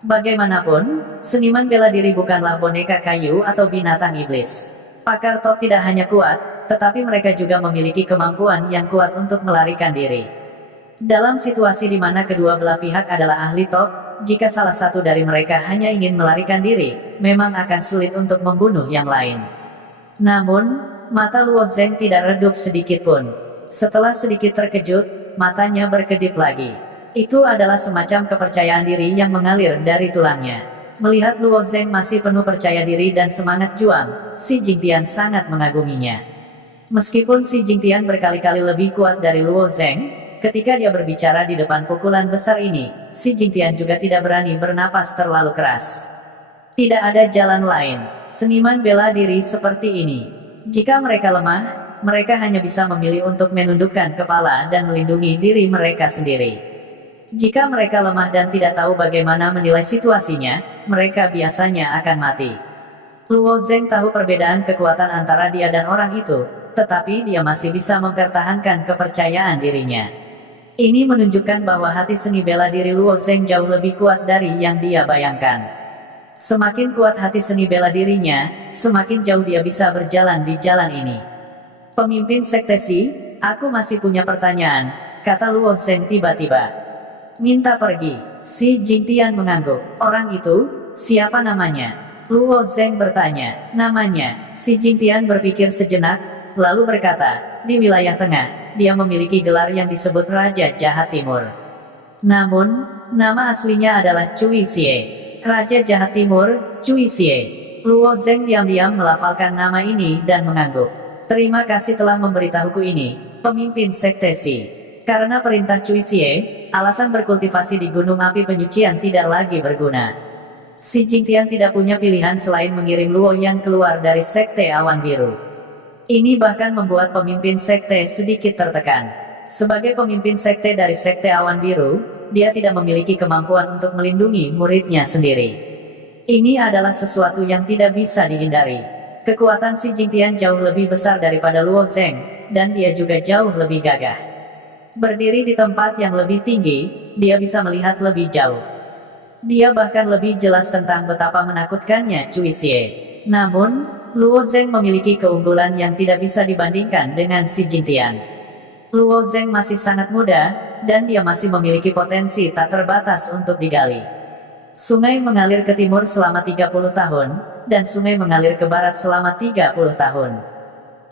Bagaimanapun, seniman bela diri bukanlah boneka kayu atau binatang iblis. Pakar top tidak hanya kuat, tetapi mereka juga memiliki kemampuan yang kuat untuk melarikan diri. Dalam situasi di mana kedua belah pihak adalah ahli top, jika salah satu dari mereka hanya ingin melarikan diri, memang akan sulit untuk membunuh yang lain. Namun, mata Luo Zeng tidak redup sedikit pun. Setelah sedikit terkejut, matanya berkedip lagi. Itu adalah semacam kepercayaan diri yang mengalir dari tulangnya. Melihat Luo Zeng masih penuh percaya diri dan semangat juang, Si Jingtian sangat mengaguminya. Meskipun Si Jingtian berkali-kali lebih kuat dari Luo Zeng, ketika dia berbicara di depan pukulan besar ini, Si Jingtian juga tidak berani bernapas terlalu keras. Tidak ada jalan lain, seniman bela diri seperti ini. Jika mereka lemah, mereka hanya bisa memilih untuk menundukkan kepala dan melindungi diri mereka sendiri. Jika mereka lemah dan tidak tahu bagaimana menilai situasinya, mereka biasanya akan mati. Luo Zeng tahu perbedaan kekuatan antara dia dan orang itu, tetapi dia masih bisa mempertahankan kepercayaan dirinya. Ini menunjukkan bahwa hati seni bela diri Luo Zeng jauh lebih kuat dari yang dia bayangkan. Semakin kuat hati seni bela dirinya, semakin jauh dia bisa berjalan di jalan ini. Pemimpin Sekte Si, aku masih punya pertanyaan, kata Luo Zeng tiba-tiba. Minta pergi. Si Jingtian mengangguk. Orang itu, siapa namanya? Luo Zeng bertanya. Namanya. Si Jingtian berpikir sejenak, lalu berkata, di wilayah tengah, dia memiliki gelar yang disebut Raja Jahat Timur. Namun, nama aslinya adalah Cui Xie. Raja Jahat Timur, Cui Xie. Luo Zeng diam-diam melafalkan nama ini dan mengangguk. Terima kasih telah memberitahuku ini, pemimpin Sekte Si. Karena perintah Cui Xie, alasan berkultivasi di Gunung Api Penyucian tidak lagi berguna. Si Jingtian tidak punya pilihan selain mengirim Luo Yan keluar dari Sekte Awan Biru. Ini bahkan membuat pemimpin Sekte sedikit tertekan. Sebagai pemimpin sekte dari Sekte Awan Biru, dia tidak memiliki kemampuan untuk melindungi muridnya sendiri. Ini adalah sesuatu yang tidak bisa dihindari. Kekuatan Xi Jingtian jauh lebih besar daripada Luo Zheng, dan dia juga jauh lebih gagah. Berdiri di tempat yang lebih tinggi, dia bisa melihat lebih jauh. Dia bahkan lebih jelas tentang betapa menakutkannya Cui Xie. Namun, Luo Zheng memiliki keunggulan yang tidak bisa dibandingkan dengan Xi Jingtian. Luo Zheng masih sangat muda, dan dia masih memiliki potensi tak terbatas untuk digali. Sungai mengalir ke timur selama 30 tahun, dan sungai mengalir ke barat selama 30 tahun.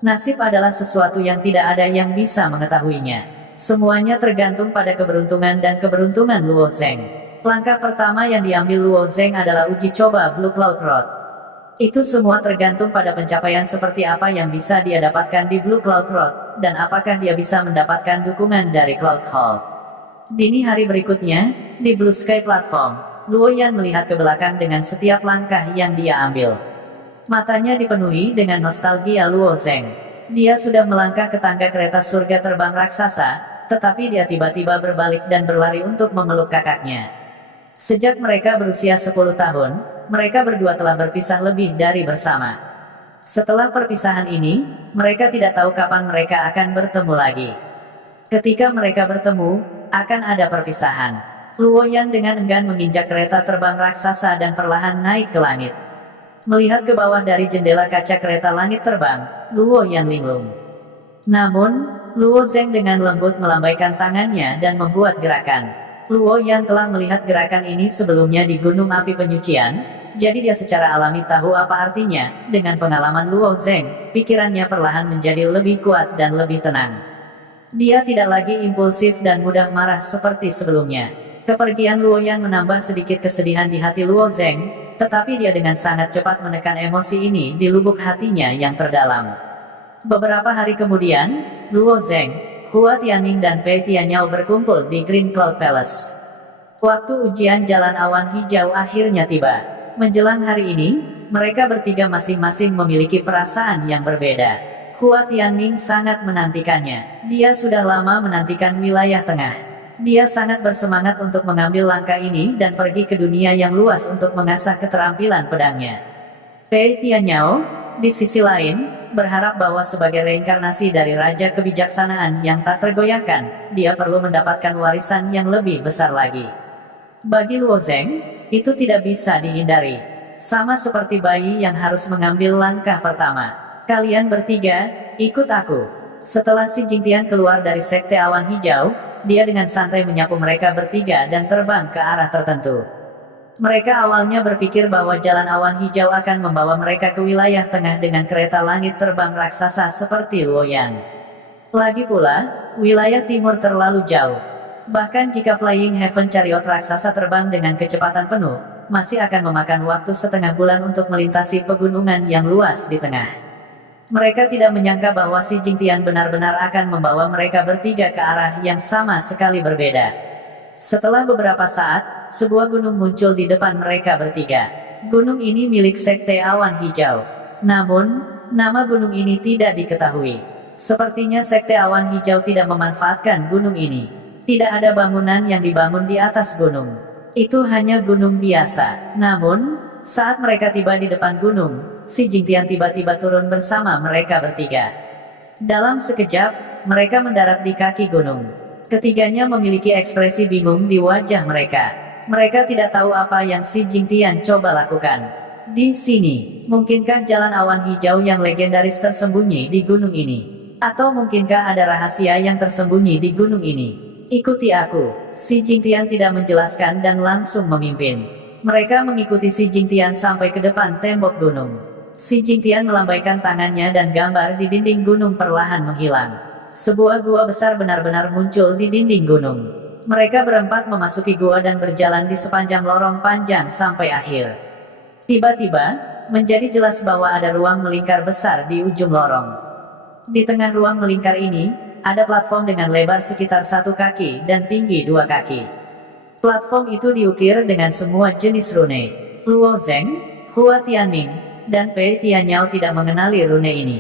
Nasib adalah sesuatu yang tidak ada yang bisa mengetahuinya. Semuanya tergantung pada keberuntungan dan keberuntungan Luo Zheng. Langkah pertama yang diambil Luo Zheng adalah uji coba Blue Cloud Road. Itu semua tergantung pada pencapaian seperti apa yang bisa dia dapatkan di Blue Cloud Road, dan apakah dia bisa mendapatkan dukungan dari Cloud Hall. Dini hari berikutnya, di Blue Sky Platform, Luo Yan melihat ke belakang dengan setiap langkah yang dia ambil. Matanya dipenuhi dengan nostalgia Luo Zheng. Dia sudah melangkah ke tangga kereta surga terbang raksasa, tetapi dia tiba-tiba berbalik dan berlari untuk memeluk kakaknya. Sejak mereka berusia 10 tahun, mereka berdua telah berpisah lebih dari bersama. Setelah perpisahan ini, mereka tidak tahu kapan mereka akan bertemu lagi. Ketika mereka bertemu, akan ada perpisahan. Luo Yan dengan enggan menginjak kereta terbang raksasa dan perlahan naik ke langit. Melihat ke bawah dari jendela kaca kereta langit terbang, Luo Yan linglung. Namun, Luo Zheng dengan lembut melambaikan tangannya dan membuat gerakan. Luo Yan telah melihat gerakan ini sebelumnya di Gunung Api Penyucian, jadi dia secara alami tahu apa artinya. Dengan pengalaman Luo Zheng, pikirannya perlahan menjadi lebih kuat dan lebih tenang. Dia tidak lagi impulsif dan mudah marah seperti sebelumnya. Kepergian Luo Yan menambah sedikit kesedihan di hati Luo Zheng, tetapi dia dengan sangat cepat menekan emosi ini di lubuk hatinya yang terdalam. Beberapa hari kemudian, Luo Zheng, Hua Tianming dan Pei Tianyao berkumpul di Green Cloud Palace. Waktu ujian jalan awan hijau akhirnya tiba. Menjelang hari ini, mereka bertiga masing-masing memiliki perasaan yang berbeda. Hua Tianming sangat menantikannya. Dia sudah lama menantikan wilayah tengah. Dia sangat bersemangat untuk mengambil langkah ini dan pergi ke dunia yang luas untuk mengasah keterampilan pedangnya. Pei Tianyao, di sisi lain, berharap bahwa sebagai reinkarnasi dari Raja Kebijaksanaan yang tak tergoyahkan, dia perlu mendapatkan warisan yang lebih besar lagi. Bagi Luo Zheng, itu tidak bisa dihindari. Sama seperti bayi yang harus mengambil langkah pertama. Kalian bertiga, ikut aku. Setelah Xi Jingtian keluar dari Sekte Awan Hijau, dia dengan santai menyapu mereka bertiga dan terbang ke arah tertentu. Mereka awalnya berpikir bahwa jalan awan hijau akan membawa mereka ke wilayah tengah dengan kereta langit terbang raksasa seperti Luo Yan. Lagi pula, wilayah timur terlalu jauh. Bahkan jika Flying Heaven Chariot raksasa terbang dengan kecepatan penuh, masih akan memakan waktu setengah bulan untuk melintasi pegunungan yang luas di tengah. Mereka tidak menyangka bahwa Xi Jingtian benar-benar akan membawa mereka bertiga ke arah yang sama sekali berbeda. Setelah beberapa saat, sebuah gunung muncul di depan mereka bertiga. Gunung ini milik Sekte Awan Hijau. Namun, nama gunung ini tidak diketahui. Sepertinya Sekte Awan Hijau tidak memanfaatkan gunung ini. Tidak ada bangunan yang dibangun di atas gunung. Itu hanya gunung biasa. Namun, saat mereka tiba di depan gunung, Xi Jingtian tiba-tiba turun bersama mereka bertiga. Dalam sekejap, mereka mendarat di kaki gunung. Ketiganya memiliki ekspresi bingung di wajah mereka. Mereka tidak tahu apa yang Xi Jingtian coba lakukan. Di sini, mungkinkah jalan awan hijau yang legendaris tersembunyi di gunung ini? Atau mungkinkah ada rahasia yang tersembunyi di gunung ini? Ikuti aku. Xi Jingtian tidak menjelaskan dan langsung memimpin. Mereka mengikuti Xi Jingtian sampai ke depan tembok gunung. Xi Jingtian melambaikan tangannya dan gambar di dinding gunung perlahan menghilang. Sebuah gua besar benar-benar muncul di dinding gunung. Mereka berempat memasuki gua dan berjalan di sepanjang lorong panjang sampai akhir. Tiba-tiba, menjadi jelas bahwa ada ruang melingkar besar di ujung lorong. Di tengah ruang melingkar ini, ada platform dengan lebar sekitar 1 kaki dan tinggi 2 kaki. Platform itu diukir dengan semua jenis rune. Luo Zheng, Hua Tianming, dan Pei Tianyao tidak mengenali rune ini.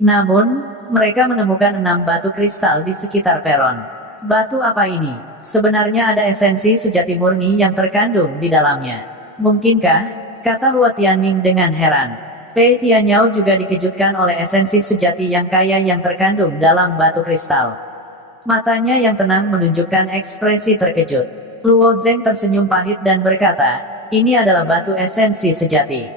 Namun, mereka menemukan 6 batu kristal di sekitar peron. Batu apa ini? Sebenarnya ada esensi sejati murni yang terkandung di dalamnya. Mungkinkah? Kata Hua Tianming dengan heran. Pei Tianyao juga dikejutkan oleh esensi sejati yang kaya yang terkandung dalam batu kristal. Matanya yang tenang menunjukkan ekspresi terkejut. Luo Zeng tersenyum pahit dan berkata, ini adalah batu esensi sejati.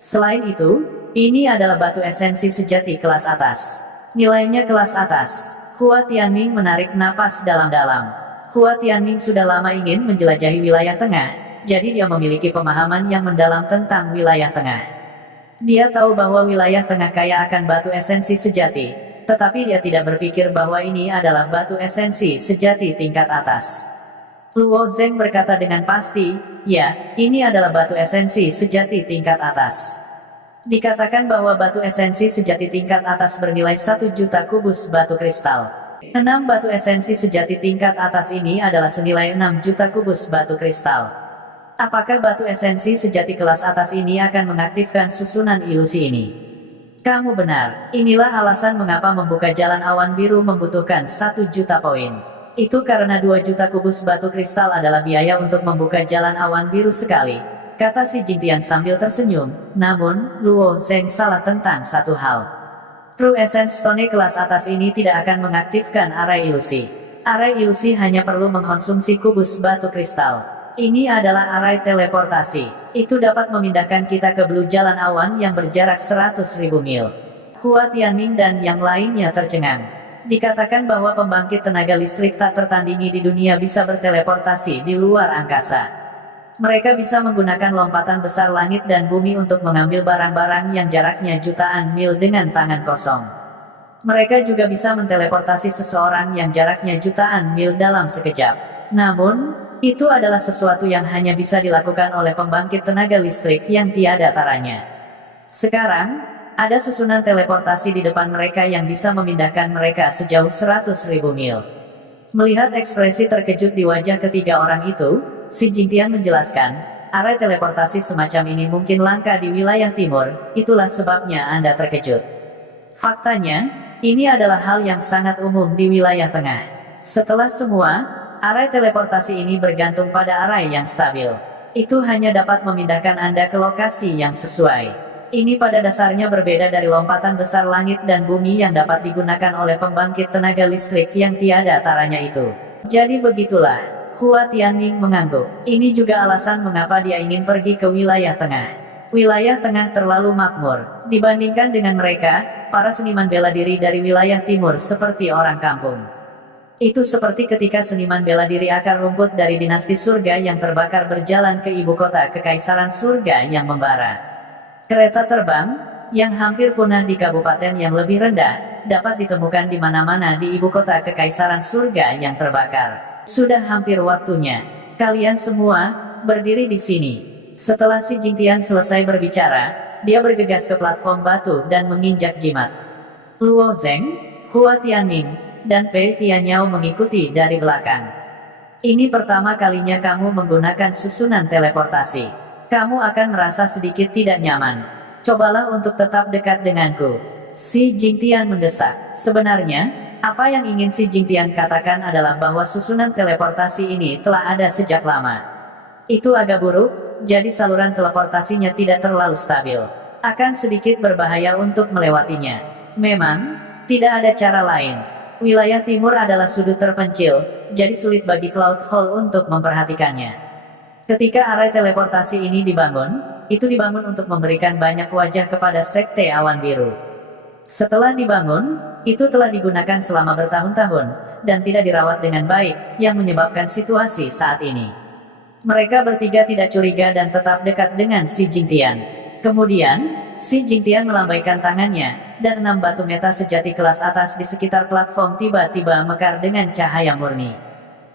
Selain itu, ini adalah batu esensi sejati kelas atas. Nilainya kelas atas. Hua Tianming menarik napas dalam-dalam. Hua Tianming sudah lama ingin menjelajahi wilayah tengah, jadi dia memiliki pemahaman yang mendalam tentang wilayah tengah. Dia tahu bahwa wilayah tengah kaya akan batu esensi sejati, tetapi dia tidak berpikir bahwa ini adalah batu esensi sejati tingkat atas. Luo Zeng berkata dengan pasti, ya, ini adalah batu esensi sejati tingkat atas. Dikatakan bahwa batu esensi sejati tingkat atas bernilai 1 juta kubus batu kristal. 6 batu esensi sejati tingkat atas ini adalah senilai 6 juta kubus batu kristal. Apakah batu esensi sejati kelas atas ini akan mengaktifkan susunan ilusi ini? Kamu benar, inilah alasan mengapa membuka jalan awan biru membutuhkan 1 juta poin. Itu karena 2 juta kubus batu kristal adalah biaya untuk membuka jalan awan biru sekali. Kata si Jingtian sambil tersenyum, namun, Luo Zeng salah tentang satu hal. True Essence Stone kelas atas ini tidak akan mengaktifkan arai ilusi. Arai ilusi hanya perlu mengkonsumsi kubus batu kristal. Ini adalah arai teleportasi. Itu dapat memindahkan kita ke blue jalan awan yang berjarak 100.000 mil. Hua Tianming dan yang lainnya tercengang. Dikatakan bahwa pembangkit tenaga listrik tak tertandingi di dunia bisa berteleportasi di luar angkasa. Mereka bisa menggunakan lompatan besar langit dan bumi untuk mengambil barang-barang yang jaraknya jutaan mil dengan tangan kosong. Mereka juga bisa menteleportasi seseorang yang jaraknya jutaan mil dalam sekejap. Namun, itu adalah sesuatu yang hanya bisa dilakukan oleh pembangkit tenaga listrik yang tiada taranya. Sekarang, ada susunan teleportasi di depan mereka yang bisa memindahkan mereka sejauh 100.000 mil. Melihat ekspresi terkejut di wajah ketiga orang itu, Si Jingtian menjelaskan, arai teleportasi semacam ini mungkin langka di wilayah timur, itulah sebabnya Anda terkejut. Faktanya, ini adalah hal yang sangat umum di wilayah tengah. Setelah semua, arai teleportasi ini bergantung pada arai yang stabil. Itu hanya dapat memindahkan Anda ke lokasi yang sesuai. Ini pada dasarnya berbeda dari lompatan besar langit dan bumi yang dapat digunakan oleh pembangkit tenaga listrik yang tiada taranya itu. Jadi begitulah. Hua Tianming mengangguk. Ini juga alasan mengapa dia ingin pergi ke wilayah tengah. Wilayah tengah terlalu makmur. Dibandingkan dengan mereka, para seniman bela diri dari wilayah timur seperti orang kampung. Itu seperti ketika seniman bela diri akar rumput dari dinasti surga yang terbakar berjalan ke ibu kota kekaisaran surga yang membara. Kereta terbang, yang hampir punah di kabupaten yang lebih rendah, dapat ditemukan di mana-mana di ibu kota kekaisaran surga yang terbakar. Sudah hampir waktunya. Kalian semua, berdiri di sini. Setelah si Jingtian selesai berbicara, dia bergegas ke platform batu dan menginjak jimat. Luo Zeng, Hua Tianming, dan Pei Tianyao mengikuti dari belakang. Ini pertama kalinya kamu menggunakan susunan teleportasi. Kamu akan merasa sedikit tidak nyaman. Cobalah untuk tetap dekat denganku. Si Jingtian mendesak. Sebenarnya, apa yang ingin si Jingtian katakan adalah bahwa susunan teleportasi ini telah ada sejak lama. Itu agak buruk, jadi saluran teleportasinya tidak terlalu stabil. Akan sedikit berbahaya untuk melewatinya. Memang, tidak ada cara lain. Wilayah timur adalah sudut terpencil, jadi sulit bagi Cloud Hall untuk memperhatikannya. Ketika arai teleportasi ini dibangun, itu dibangun untuk memberikan banyak wajah kepada Sekte Awan Biru. Setelah dibangun, itu telah digunakan selama bertahun-tahun, dan tidak dirawat dengan baik, yang menyebabkan situasi saat ini. Mereka bertiga tidak curiga dan tetap dekat dengan si Jingtian. Kemudian, si Jingtian melambaikan tangannya, dan 6 batu meta sejati kelas atas di sekitar platform tiba-tiba mekar dengan cahaya murni.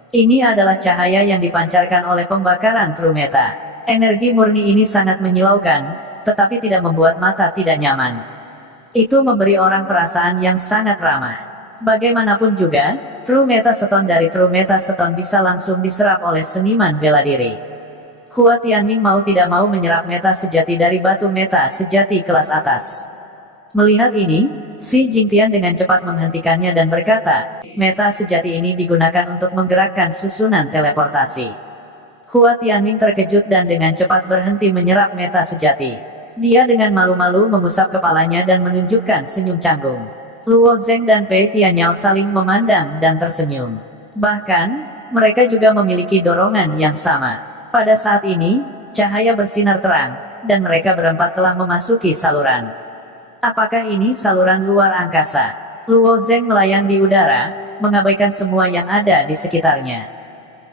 Ini adalah cahaya yang dipancarkan oleh pembakaran True Meta. Energi murni ini sangat menyilaukan, tetapi tidak membuat mata tidak nyaman. Itu memberi orang perasaan yang sangat ramah. Bagaimanapun juga, True Meta Stone dari True Meta Stone bisa langsung diserap oleh seniman bela diri. Hua Tianming mau tidak mau menyerap meta sejati dari batu meta sejati kelas atas. Melihat ini, Xi Jingtian dengan cepat menghentikannya dan berkata, meta sejati ini digunakan untuk menggerakkan susunan teleportasi. Hua Tianming terkejut dan dengan cepat berhenti menyerap meta sejati. Dia dengan malu-malu mengusap kepalanya dan menunjukkan senyum canggung. Luo Zeng dan Pei Tianyao saling memandang dan tersenyum. Bahkan, mereka juga memiliki dorongan yang sama. Pada saat ini, cahaya bersinar terang, dan mereka berempat telah memasuki saluran. Apakah ini saluran luar angkasa? Luo Zeng melayang di udara, mengabaikan semua yang ada di sekitarnya.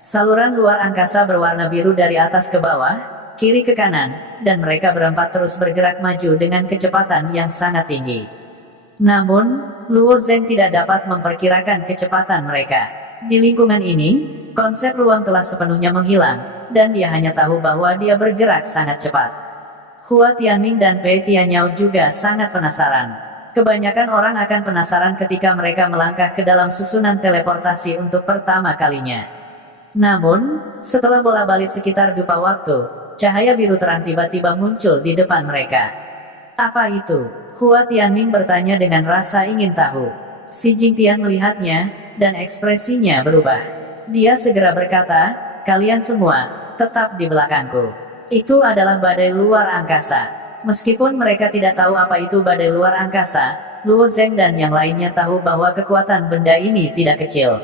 Saluran luar angkasa berwarna biru dari atas ke bawah, kiri ke kanan, dan mereka berempat terus bergerak maju dengan kecepatan yang sangat tinggi. Namun, Luo Zeng tidak dapat memperkirakan kecepatan mereka. Di lingkungan ini, konsep ruang telah sepenuhnya menghilang, dan dia hanya tahu bahwa dia bergerak sangat cepat. Hua Tianming dan Pei Tianyao juga sangat penasaran. Kebanyakan orang akan penasaran ketika mereka melangkah ke dalam susunan teleportasi untuk pertama kalinya. Namun, setelah bola-balik sekitar dupa waktu, cahaya biru terang tiba-tiba muncul di depan mereka. Apa itu? Hua Tianming bertanya dengan rasa ingin tahu. Xi Jingtian melihatnya, dan ekspresinya berubah. Dia segera berkata, kalian semua, tetap di belakangku. Itu adalah badai luar angkasa. Meskipun mereka tidak tahu apa itu badai luar angkasa, Luo Zeng dan yang lainnya tahu bahwa kekuatan benda ini tidak kecil.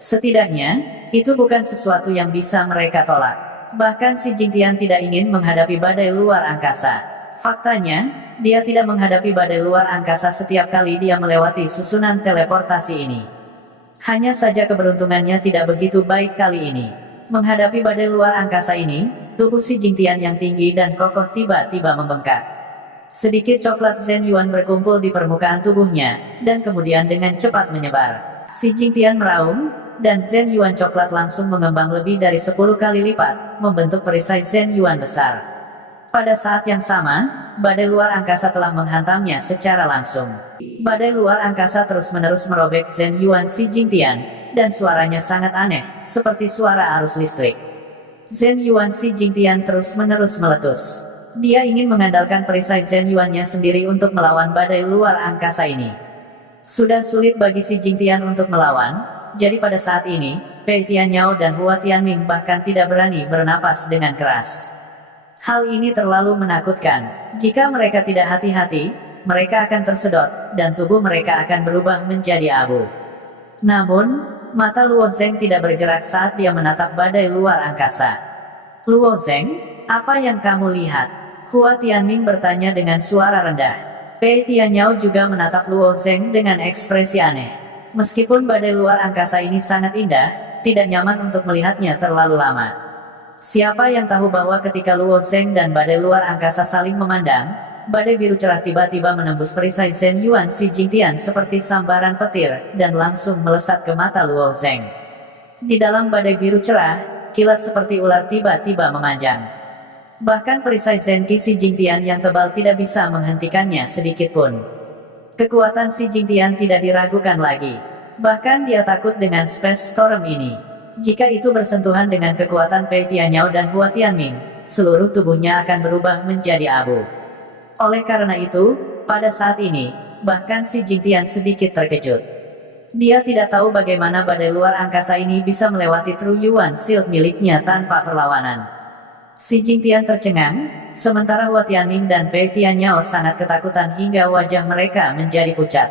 Setidaknya, itu bukan sesuatu yang bisa mereka tolak. Bahkan Xi Jingtian tidak ingin menghadapi badai luar angkasa. Faktanya, dia tidak menghadapi badai luar angkasa setiap kali dia melewati susunan teleportasi ini. Hanya saja keberuntungannya tidak begitu baik kali ini. Menghadapi badai luar angkasa ini, tubuh Xi Jingtian yang tinggi dan kokoh tiba-tiba membengkak. Sedikit coklat Zhen Yuan berkumpul di permukaan tubuhnya, dan kemudian dengan cepat menyebar. Xi Jingtian meraung, dan Zhen Yuan coklat langsung mengembang lebih dari 10 kali lipat, membentuk perisai Zhen Yuan besar. Pada saat yang sama, badai luar angkasa telah menghantamnya secara langsung. Badai luar angkasa terus-menerus merobek Zhen Yuan Xi Jingtian, dan suaranya sangat aneh, seperti suara arus listrik. Zhen Yuan Xi Jingtian terus-menerus meletus. Dia ingin mengandalkan perisai Zhen Yuan-nya sendiri untuk melawan badai luar angkasa ini. Sudah sulit bagi Xi Jingtian untuk melawan, jadi pada saat ini, Pei Tianyao dan Hua Tianming bahkan tidak berani bernapas dengan keras. Hal ini terlalu menakutkan. Jika mereka tidak hati-hati, mereka akan tersedot, dan tubuh mereka akan berubah menjadi abu. Namun, mata Luo Zeng tidak bergerak saat dia menatap badai luar angkasa. Luo Zeng, apa yang kamu lihat? Hua Tianming bertanya dengan suara rendah. Pei Tianyao juga menatap Luo Zeng dengan ekspresi aneh. Meskipun badai luar angkasa ini sangat indah, tidak nyaman untuk melihatnya terlalu lama. Siapa yang tahu bahwa ketika Luo Zeng dan badai luar angkasa saling memandang, badai biru cerah tiba-tiba menembus perisai Zhen Yuan Xi Jingtian seperti sambaran petir, dan langsung melesat ke mata Luo Zeng. Di dalam badai biru cerah, kilat seperti ular tiba-tiba memanjang. Bahkan perisai Zhen Qi Xi Jingtian yang tebal tidak bisa menghentikannya sedikitpun. Kekuatan Xi Jingtian tidak diragukan lagi. Bahkan dia takut dengan Space Storm ini. Jika itu bersentuhan dengan kekuatan Pei Tianyao dan Hua Tianming, seluruh tubuhnya akan berubah menjadi abu. Oleh karena itu, pada saat ini, bahkan Xi Jingtian sedikit terkejut. Dia tidak tahu bagaimana badai luar angkasa ini bisa melewati True Yuan Shield miliknya tanpa perlawanan. Xi Jingtian tercengang, sementara Hua Tianming dan Pei Tianyao sangat ketakutan hingga wajah mereka menjadi pucat.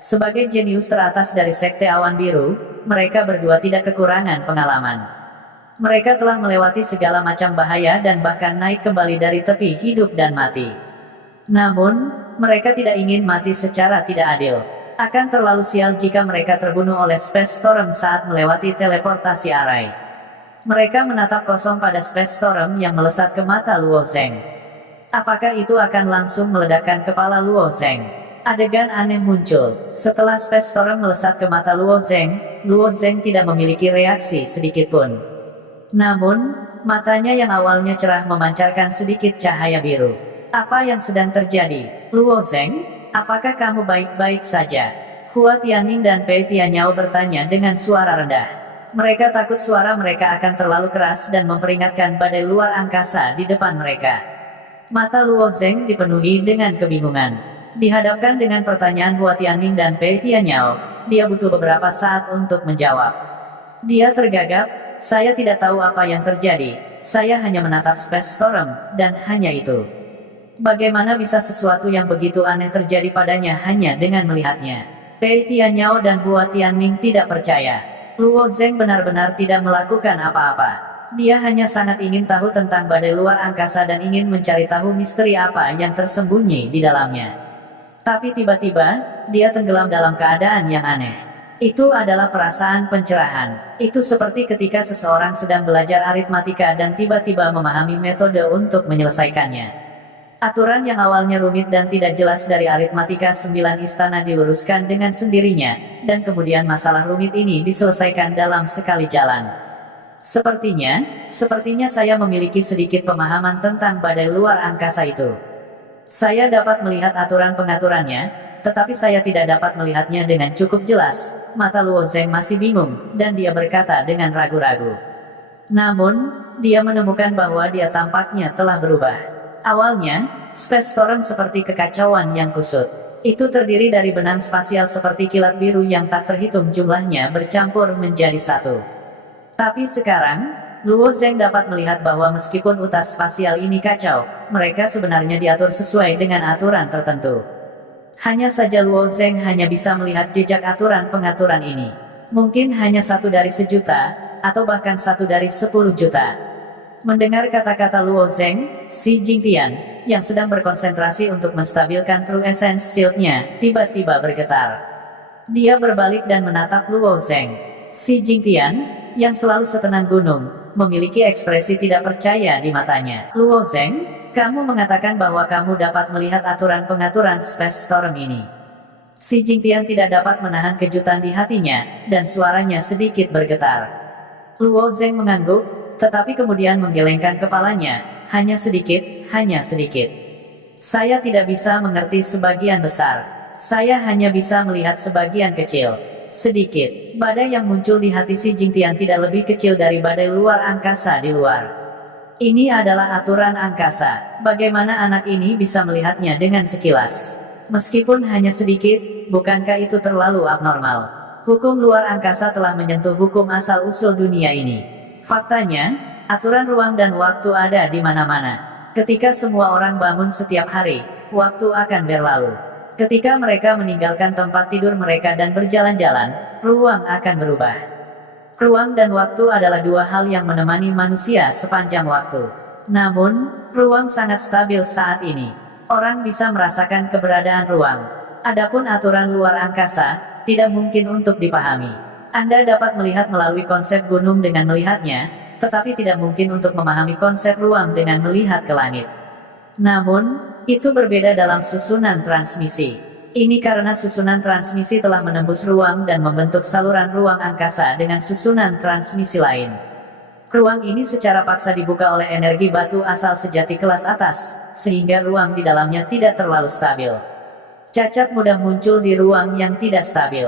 Sebagai jenius teratas dari Sekte Awan Biru, mereka berdua tidak kekurangan pengalaman. Mereka telah melewati segala macam bahaya dan bahkan naik kembali dari tepi hidup dan mati. Namun, mereka tidak ingin mati secara tidak adil. Akan terlalu sial jika mereka terbunuh oleh Space Storm saat melewati teleportasi arai. Mereka menatap kosong pada Space Storm yang melesat ke mata Luo Zeng. Apakah itu akan langsung meledakkan kepala Luo Zeng? Adegan aneh muncul. Setelah Space Storm melesat ke mata Luo Zeng tidak memiliki reaksi sedikitpun. Namun, matanya yang awalnya cerah memancarkan sedikit cahaya biru. Apa yang sedang terjadi? Luo Zeng, apakah kamu baik-baik saja? Hua Tianming dan Pei Tianyao bertanya dengan suara rendah. Mereka takut suara mereka akan terlalu keras dan memperingatkan badai luar angkasa di depan mereka. Mata Luo Zeng dipenuhi dengan kebingungan. Dihadapkan dengan pertanyaan Hua Tianming dan Pei Tianyao, dia butuh beberapa saat untuk menjawab. Dia tergagap, saya tidak tahu apa yang terjadi, saya hanya menatap Space Storm, dan hanya itu. Bagaimana bisa sesuatu yang begitu aneh terjadi padanya hanya dengan melihatnya? Pei Tianyao dan Hua Tianming tidak percaya. Luo Zeng benar-benar tidak melakukan apa-apa. Dia hanya sangat ingin tahu tentang badai luar angkasa dan ingin mencari tahu misteri apa yang tersembunyi di dalamnya. Tapi tiba-tiba, dia tenggelam dalam keadaan yang aneh. Itu adalah perasaan pencerahan. Itu seperti ketika seseorang sedang belajar aritmatika dan tiba-tiba memahami metode untuk menyelesaikannya. Aturan yang awalnya rumit dan tidak jelas dari aritmatika 9 istana diluruskan dengan sendirinya, dan kemudian masalah rumit ini diselesaikan dalam sekali jalan. Sepertinya saya memiliki sedikit pemahaman tentang badai luar angkasa itu. Saya dapat melihat aturan-pengaturannya, tetapi saya tidak dapat melihatnya dengan cukup jelas. Mata Luo Zeng masih bingung, dan dia berkata dengan ragu-ragu. Namun, dia menemukan bahwa dia tampaknya telah berubah. Awalnya, Space Storm seperti kekacauan yang kusut. Itu terdiri dari benang spasial seperti kilat biru yang tak terhitung jumlahnya bercampur menjadi satu. Tapi sekarang, Luo Zeng dapat melihat bahwa meskipun utas spasial ini kacau, mereka sebenarnya diatur sesuai dengan aturan tertentu. Hanya saja Luo Zeng hanya bisa melihat jejak aturan pengaturan ini. Mungkin hanya 1 dari 1.000.000, atau bahkan 1 dari 10 juta. Mendengar kata-kata Luo Zeng, Xi Jingtian, yang sedang berkonsentrasi untuk menstabilkan True Essence Shield-nya, tiba-tiba bergetar. Dia berbalik dan menatap Luo Zeng. Xi Jingtian, yang selalu setenang gunung, memiliki ekspresi tidak percaya di matanya. Luo Zeng, kamu mengatakan bahwa kamu dapat melihat aturan-pengaturan Space Storm ini. Xi Jingtian tidak dapat menahan kejutan di hatinya, dan suaranya sedikit bergetar. Luo Zeng mengangguk, tetapi kemudian menggelengkan kepalanya, hanya sedikit. Saya tidak bisa mengerti sebagian besar. Saya hanya bisa melihat sebagian kecil. Sedikit. Badai yang muncul di hati Xi Jingtian tidak lebih kecil dari badai luar angkasa di luar. Ini adalah aturan angkasa. Bagaimana anak ini bisa melihatnya dengan sekilas? Meskipun hanya sedikit, bukankah itu terlalu abnormal? Hukum luar angkasa telah menyentuh hukum asal-usul dunia ini. Faktanya, aturan ruang dan waktu ada di mana-mana. Ketika semua orang bangun setiap hari, waktu akan berlalu. Ketika mereka meninggalkan tempat tidur mereka dan berjalan-jalan, ruang akan berubah. Ruang dan waktu adalah 2 hal yang menemani manusia sepanjang waktu. Namun, ruang sangat stabil saat ini. Orang bisa merasakan keberadaan ruang. Adapun aturan luar angkasa, tidak mungkin untuk dipahami. Anda dapat melihat melalui konsep gunung dengan melihatnya, tetapi tidak mungkin untuk memahami konsep ruang dengan melihat ke langit. Namun, itu berbeda dalam susunan transmisi. Ini karena susunan transmisi telah menembus ruang dan membentuk saluran ruang angkasa dengan susunan transmisi lain. Ruang ini secara paksa dibuka oleh energi batu asal sejati kelas atas, sehingga ruang di dalamnya tidak terlalu stabil. Cacat mudah muncul di ruang yang tidak stabil.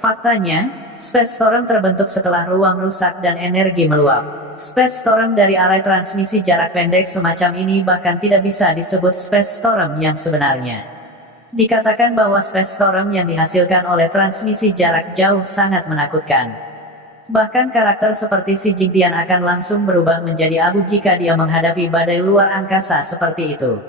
Faktanya, Space Storm terbentuk setelah ruang rusak dan energi meluap. Space Storm dari arai transmisi jarak pendek semacam ini bahkan tidak bisa disebut Space Storm yang sebenarnya. Dikatakan bahwa Space Storm yang dihasilkan oleh transmisi jarak jauh sangat menakutkan. Bahkan karakter seperti Xi Jingtian akan langsung berubah menjadi abu jika dia menghadapi badai luar angkasa seperti itu.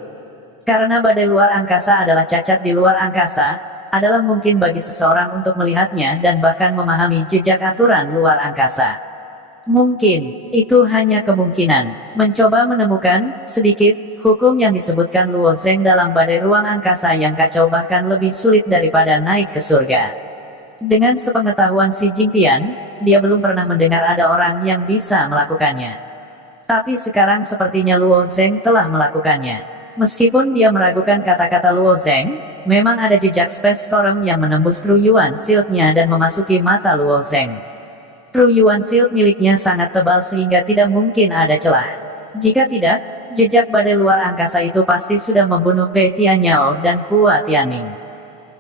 Karena badai luar angkasa adalah cacat di luar angkasa, adalah mungkin bagi seseorang untuk melihatnya dan bahkan memahami jejak aturan luar angkasa. Mungkin, itu hanya kemungkinan. Mencoba menemukan, sedikit, hukum yang disebutkan Luo Zeng dalam badai ruang angkasa yang kacau bahkan lebih sulit daripada naik ke surga. Dengan sepengetahuan Xi Jingtian, dia belum pernah mendengar ada orang yang bisa melakukannya. Tapi sekarang sepertinya Luo Zeng telah melakukannya. Meskipun dia meragukan kata-kata Luo Zeng, memang ada jejak Space Storm yang menembus True Yuan Shield-nya dan memasuki mata Luo Zeng. True Yuan Shield miliknya sangat tebal sehingga tidak mungkin ada celah. Jika tidak, jejak badai luar angkasa itu pasti sudah membunuh Pei Tianyao dan Hua Tianming.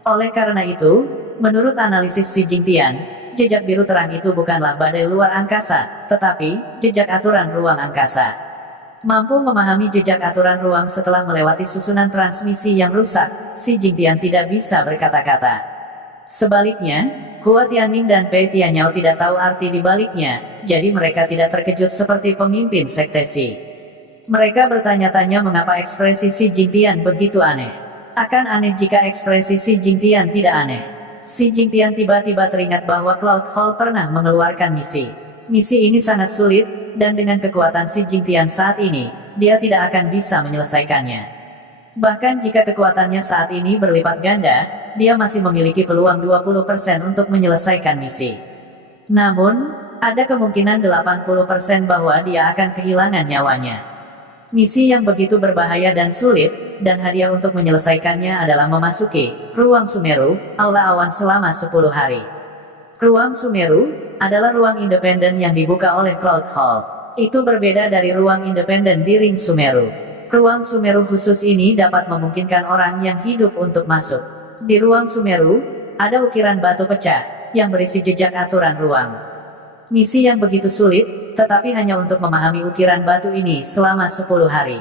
Oleh karena itu, menurut analisis Xi Jingtian, jejak biru terang itu bukanlah badai luar angkasa, tetapi jejak aturan ruang angkasa. Mampu memahami jejak aturan ruang setelah melewati susunan transmisi yang rusak, Xi Jingtian tidak bisa berkata-kata. Sebaliknya, Hua Tianming dan Pei Tianyao tidak tahu arti di baliknya, jadi mereka tidak terkejut seperti pemimpin sekte Xi. Mereka bertanya-tanya mengapa ekspresi Xi Jingtian begitu aneh. Akan aneh jika ekspresi Xi Jingtian tidak aneh. Xi Jingtian tiba-tiba teringat bahwa Cloud Hall pernah mengeluarkan misi. Misi ini sangat sulit, dan dengan kekuatan Xi Jingtian saat ini, dia tidak akan bisa menyelesaikannya. Bahkan jika kekuatannya saat ini berlipat ganda, dia masih memiliki peluang 20% untuk menyelesaikan misi. Namun, ada kemungkinan 80% bahwa dia akan kehilangan nyawanya. Misi yang begitu berbahaya dan sulit, dan hadiah untuk menyelesaikannya adalah memasuki Ruang Sumeru, Aula Awan selama 10 hari. Ruang Sumeru adalah ruang independen yang dibuka oleh Cloud Hall. Itu berbeda dari ruang independen di Ring Sumeru. Ruang Sumeru khusus ini dapat memungkinkan orang yang hidup untuk masuk. Di Ruang Sumeru, ada ukiran batu pecah, yang berisi jejak aturan ruang. Misi yang begitu sulit, tetapi hanya untuk memahami ukiran batu ini selama 10 hari.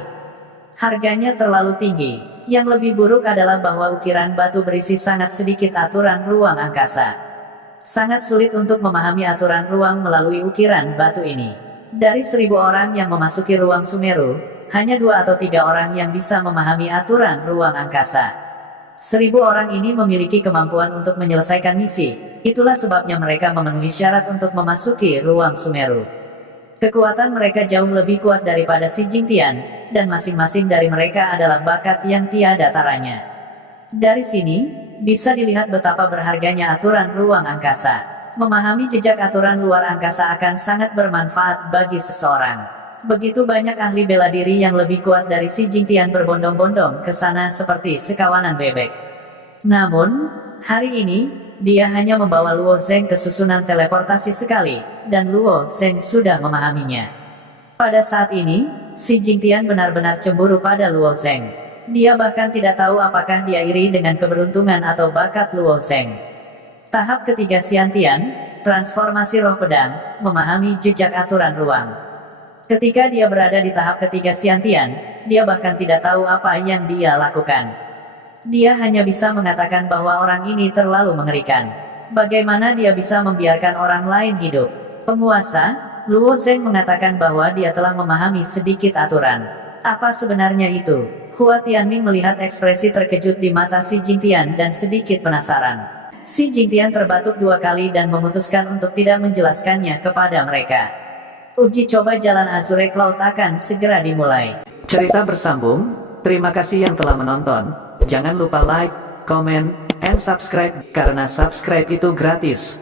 Harganya terlalu tinggi. Yang lebih buruk adalah bahwa ukiran batu berisi sangat sedikit aturan ruang angkasa. Sangat sulit untuk memahami aturan ruang melalui ukiran batu ini. Dari 1000 orang yang memasuki Ruang Sumeru, hanya 2 atau 3 orang yang bisa memahami aturan ruang angkasa. 1000 orang ini memiliki kemampuan untuk menyelesaikan misi. Itulah sebabnya mereka memenuhi syarat untuk memasuki Ruang Sumeru. Kekuatan mereka jauh lebih kuat daripada Xi Jingtian, dan masing-masing dari mereka adalah bakat yang tiada taranya. Dari sini, bisa dilihat betapa berharganya aturan ruang angkasa. Memahami jejak aturan luar angkasa akan sangat bermanfaat bagi seseorang. Begitu banyak ahli bela diri yang lebih kuat dari Xi Jingtian berbondong-bondong ke sana seperti sekawanan bebek. Namun, hari ini, dia hanya membawa Luo Zheng ke susunan teleportasi sekali, dan Luo Zheng sudah memahaminya. Pada saat ini, Xi Jingtian benar-benar cemburu pada Luo Zheng. Dia bahkan tidak tahu apakah dia iri dengan keberuntungan atau bakat Luo Zheng. Tahap ketiga Xiantian, transformasi roh pedang, memahami jejak aturan ruang. Ketika dia berada di tahap ketiga Xiantian, dia bahkan tidak tahu apa yang dia lakukan. Dia hanya bisa mengatakan bahwa orang ini terlalu mengerikan. Bagaimana dia bisa membiarkan orang lain hidup? Penguasa, Luo Zheng mengatakan bahwa dia telah memahami sedikit aturan. Apa sebenarnya itu? Hua Tianming melihat ekspresi terkejut di mata Xi Jingtian dan sedikit penasaran. Xi Jingtian terbatuk 2 kali dan memutuskan untuk tidak menjelaskannya kepada mereka. Uji coba jalan Azure Cloud akan segera dimulai. Cerita bersambung. Terima kasih yang telah menonton. Jangan lupa like, comment, and subscribe, karena subscribe itu gratis.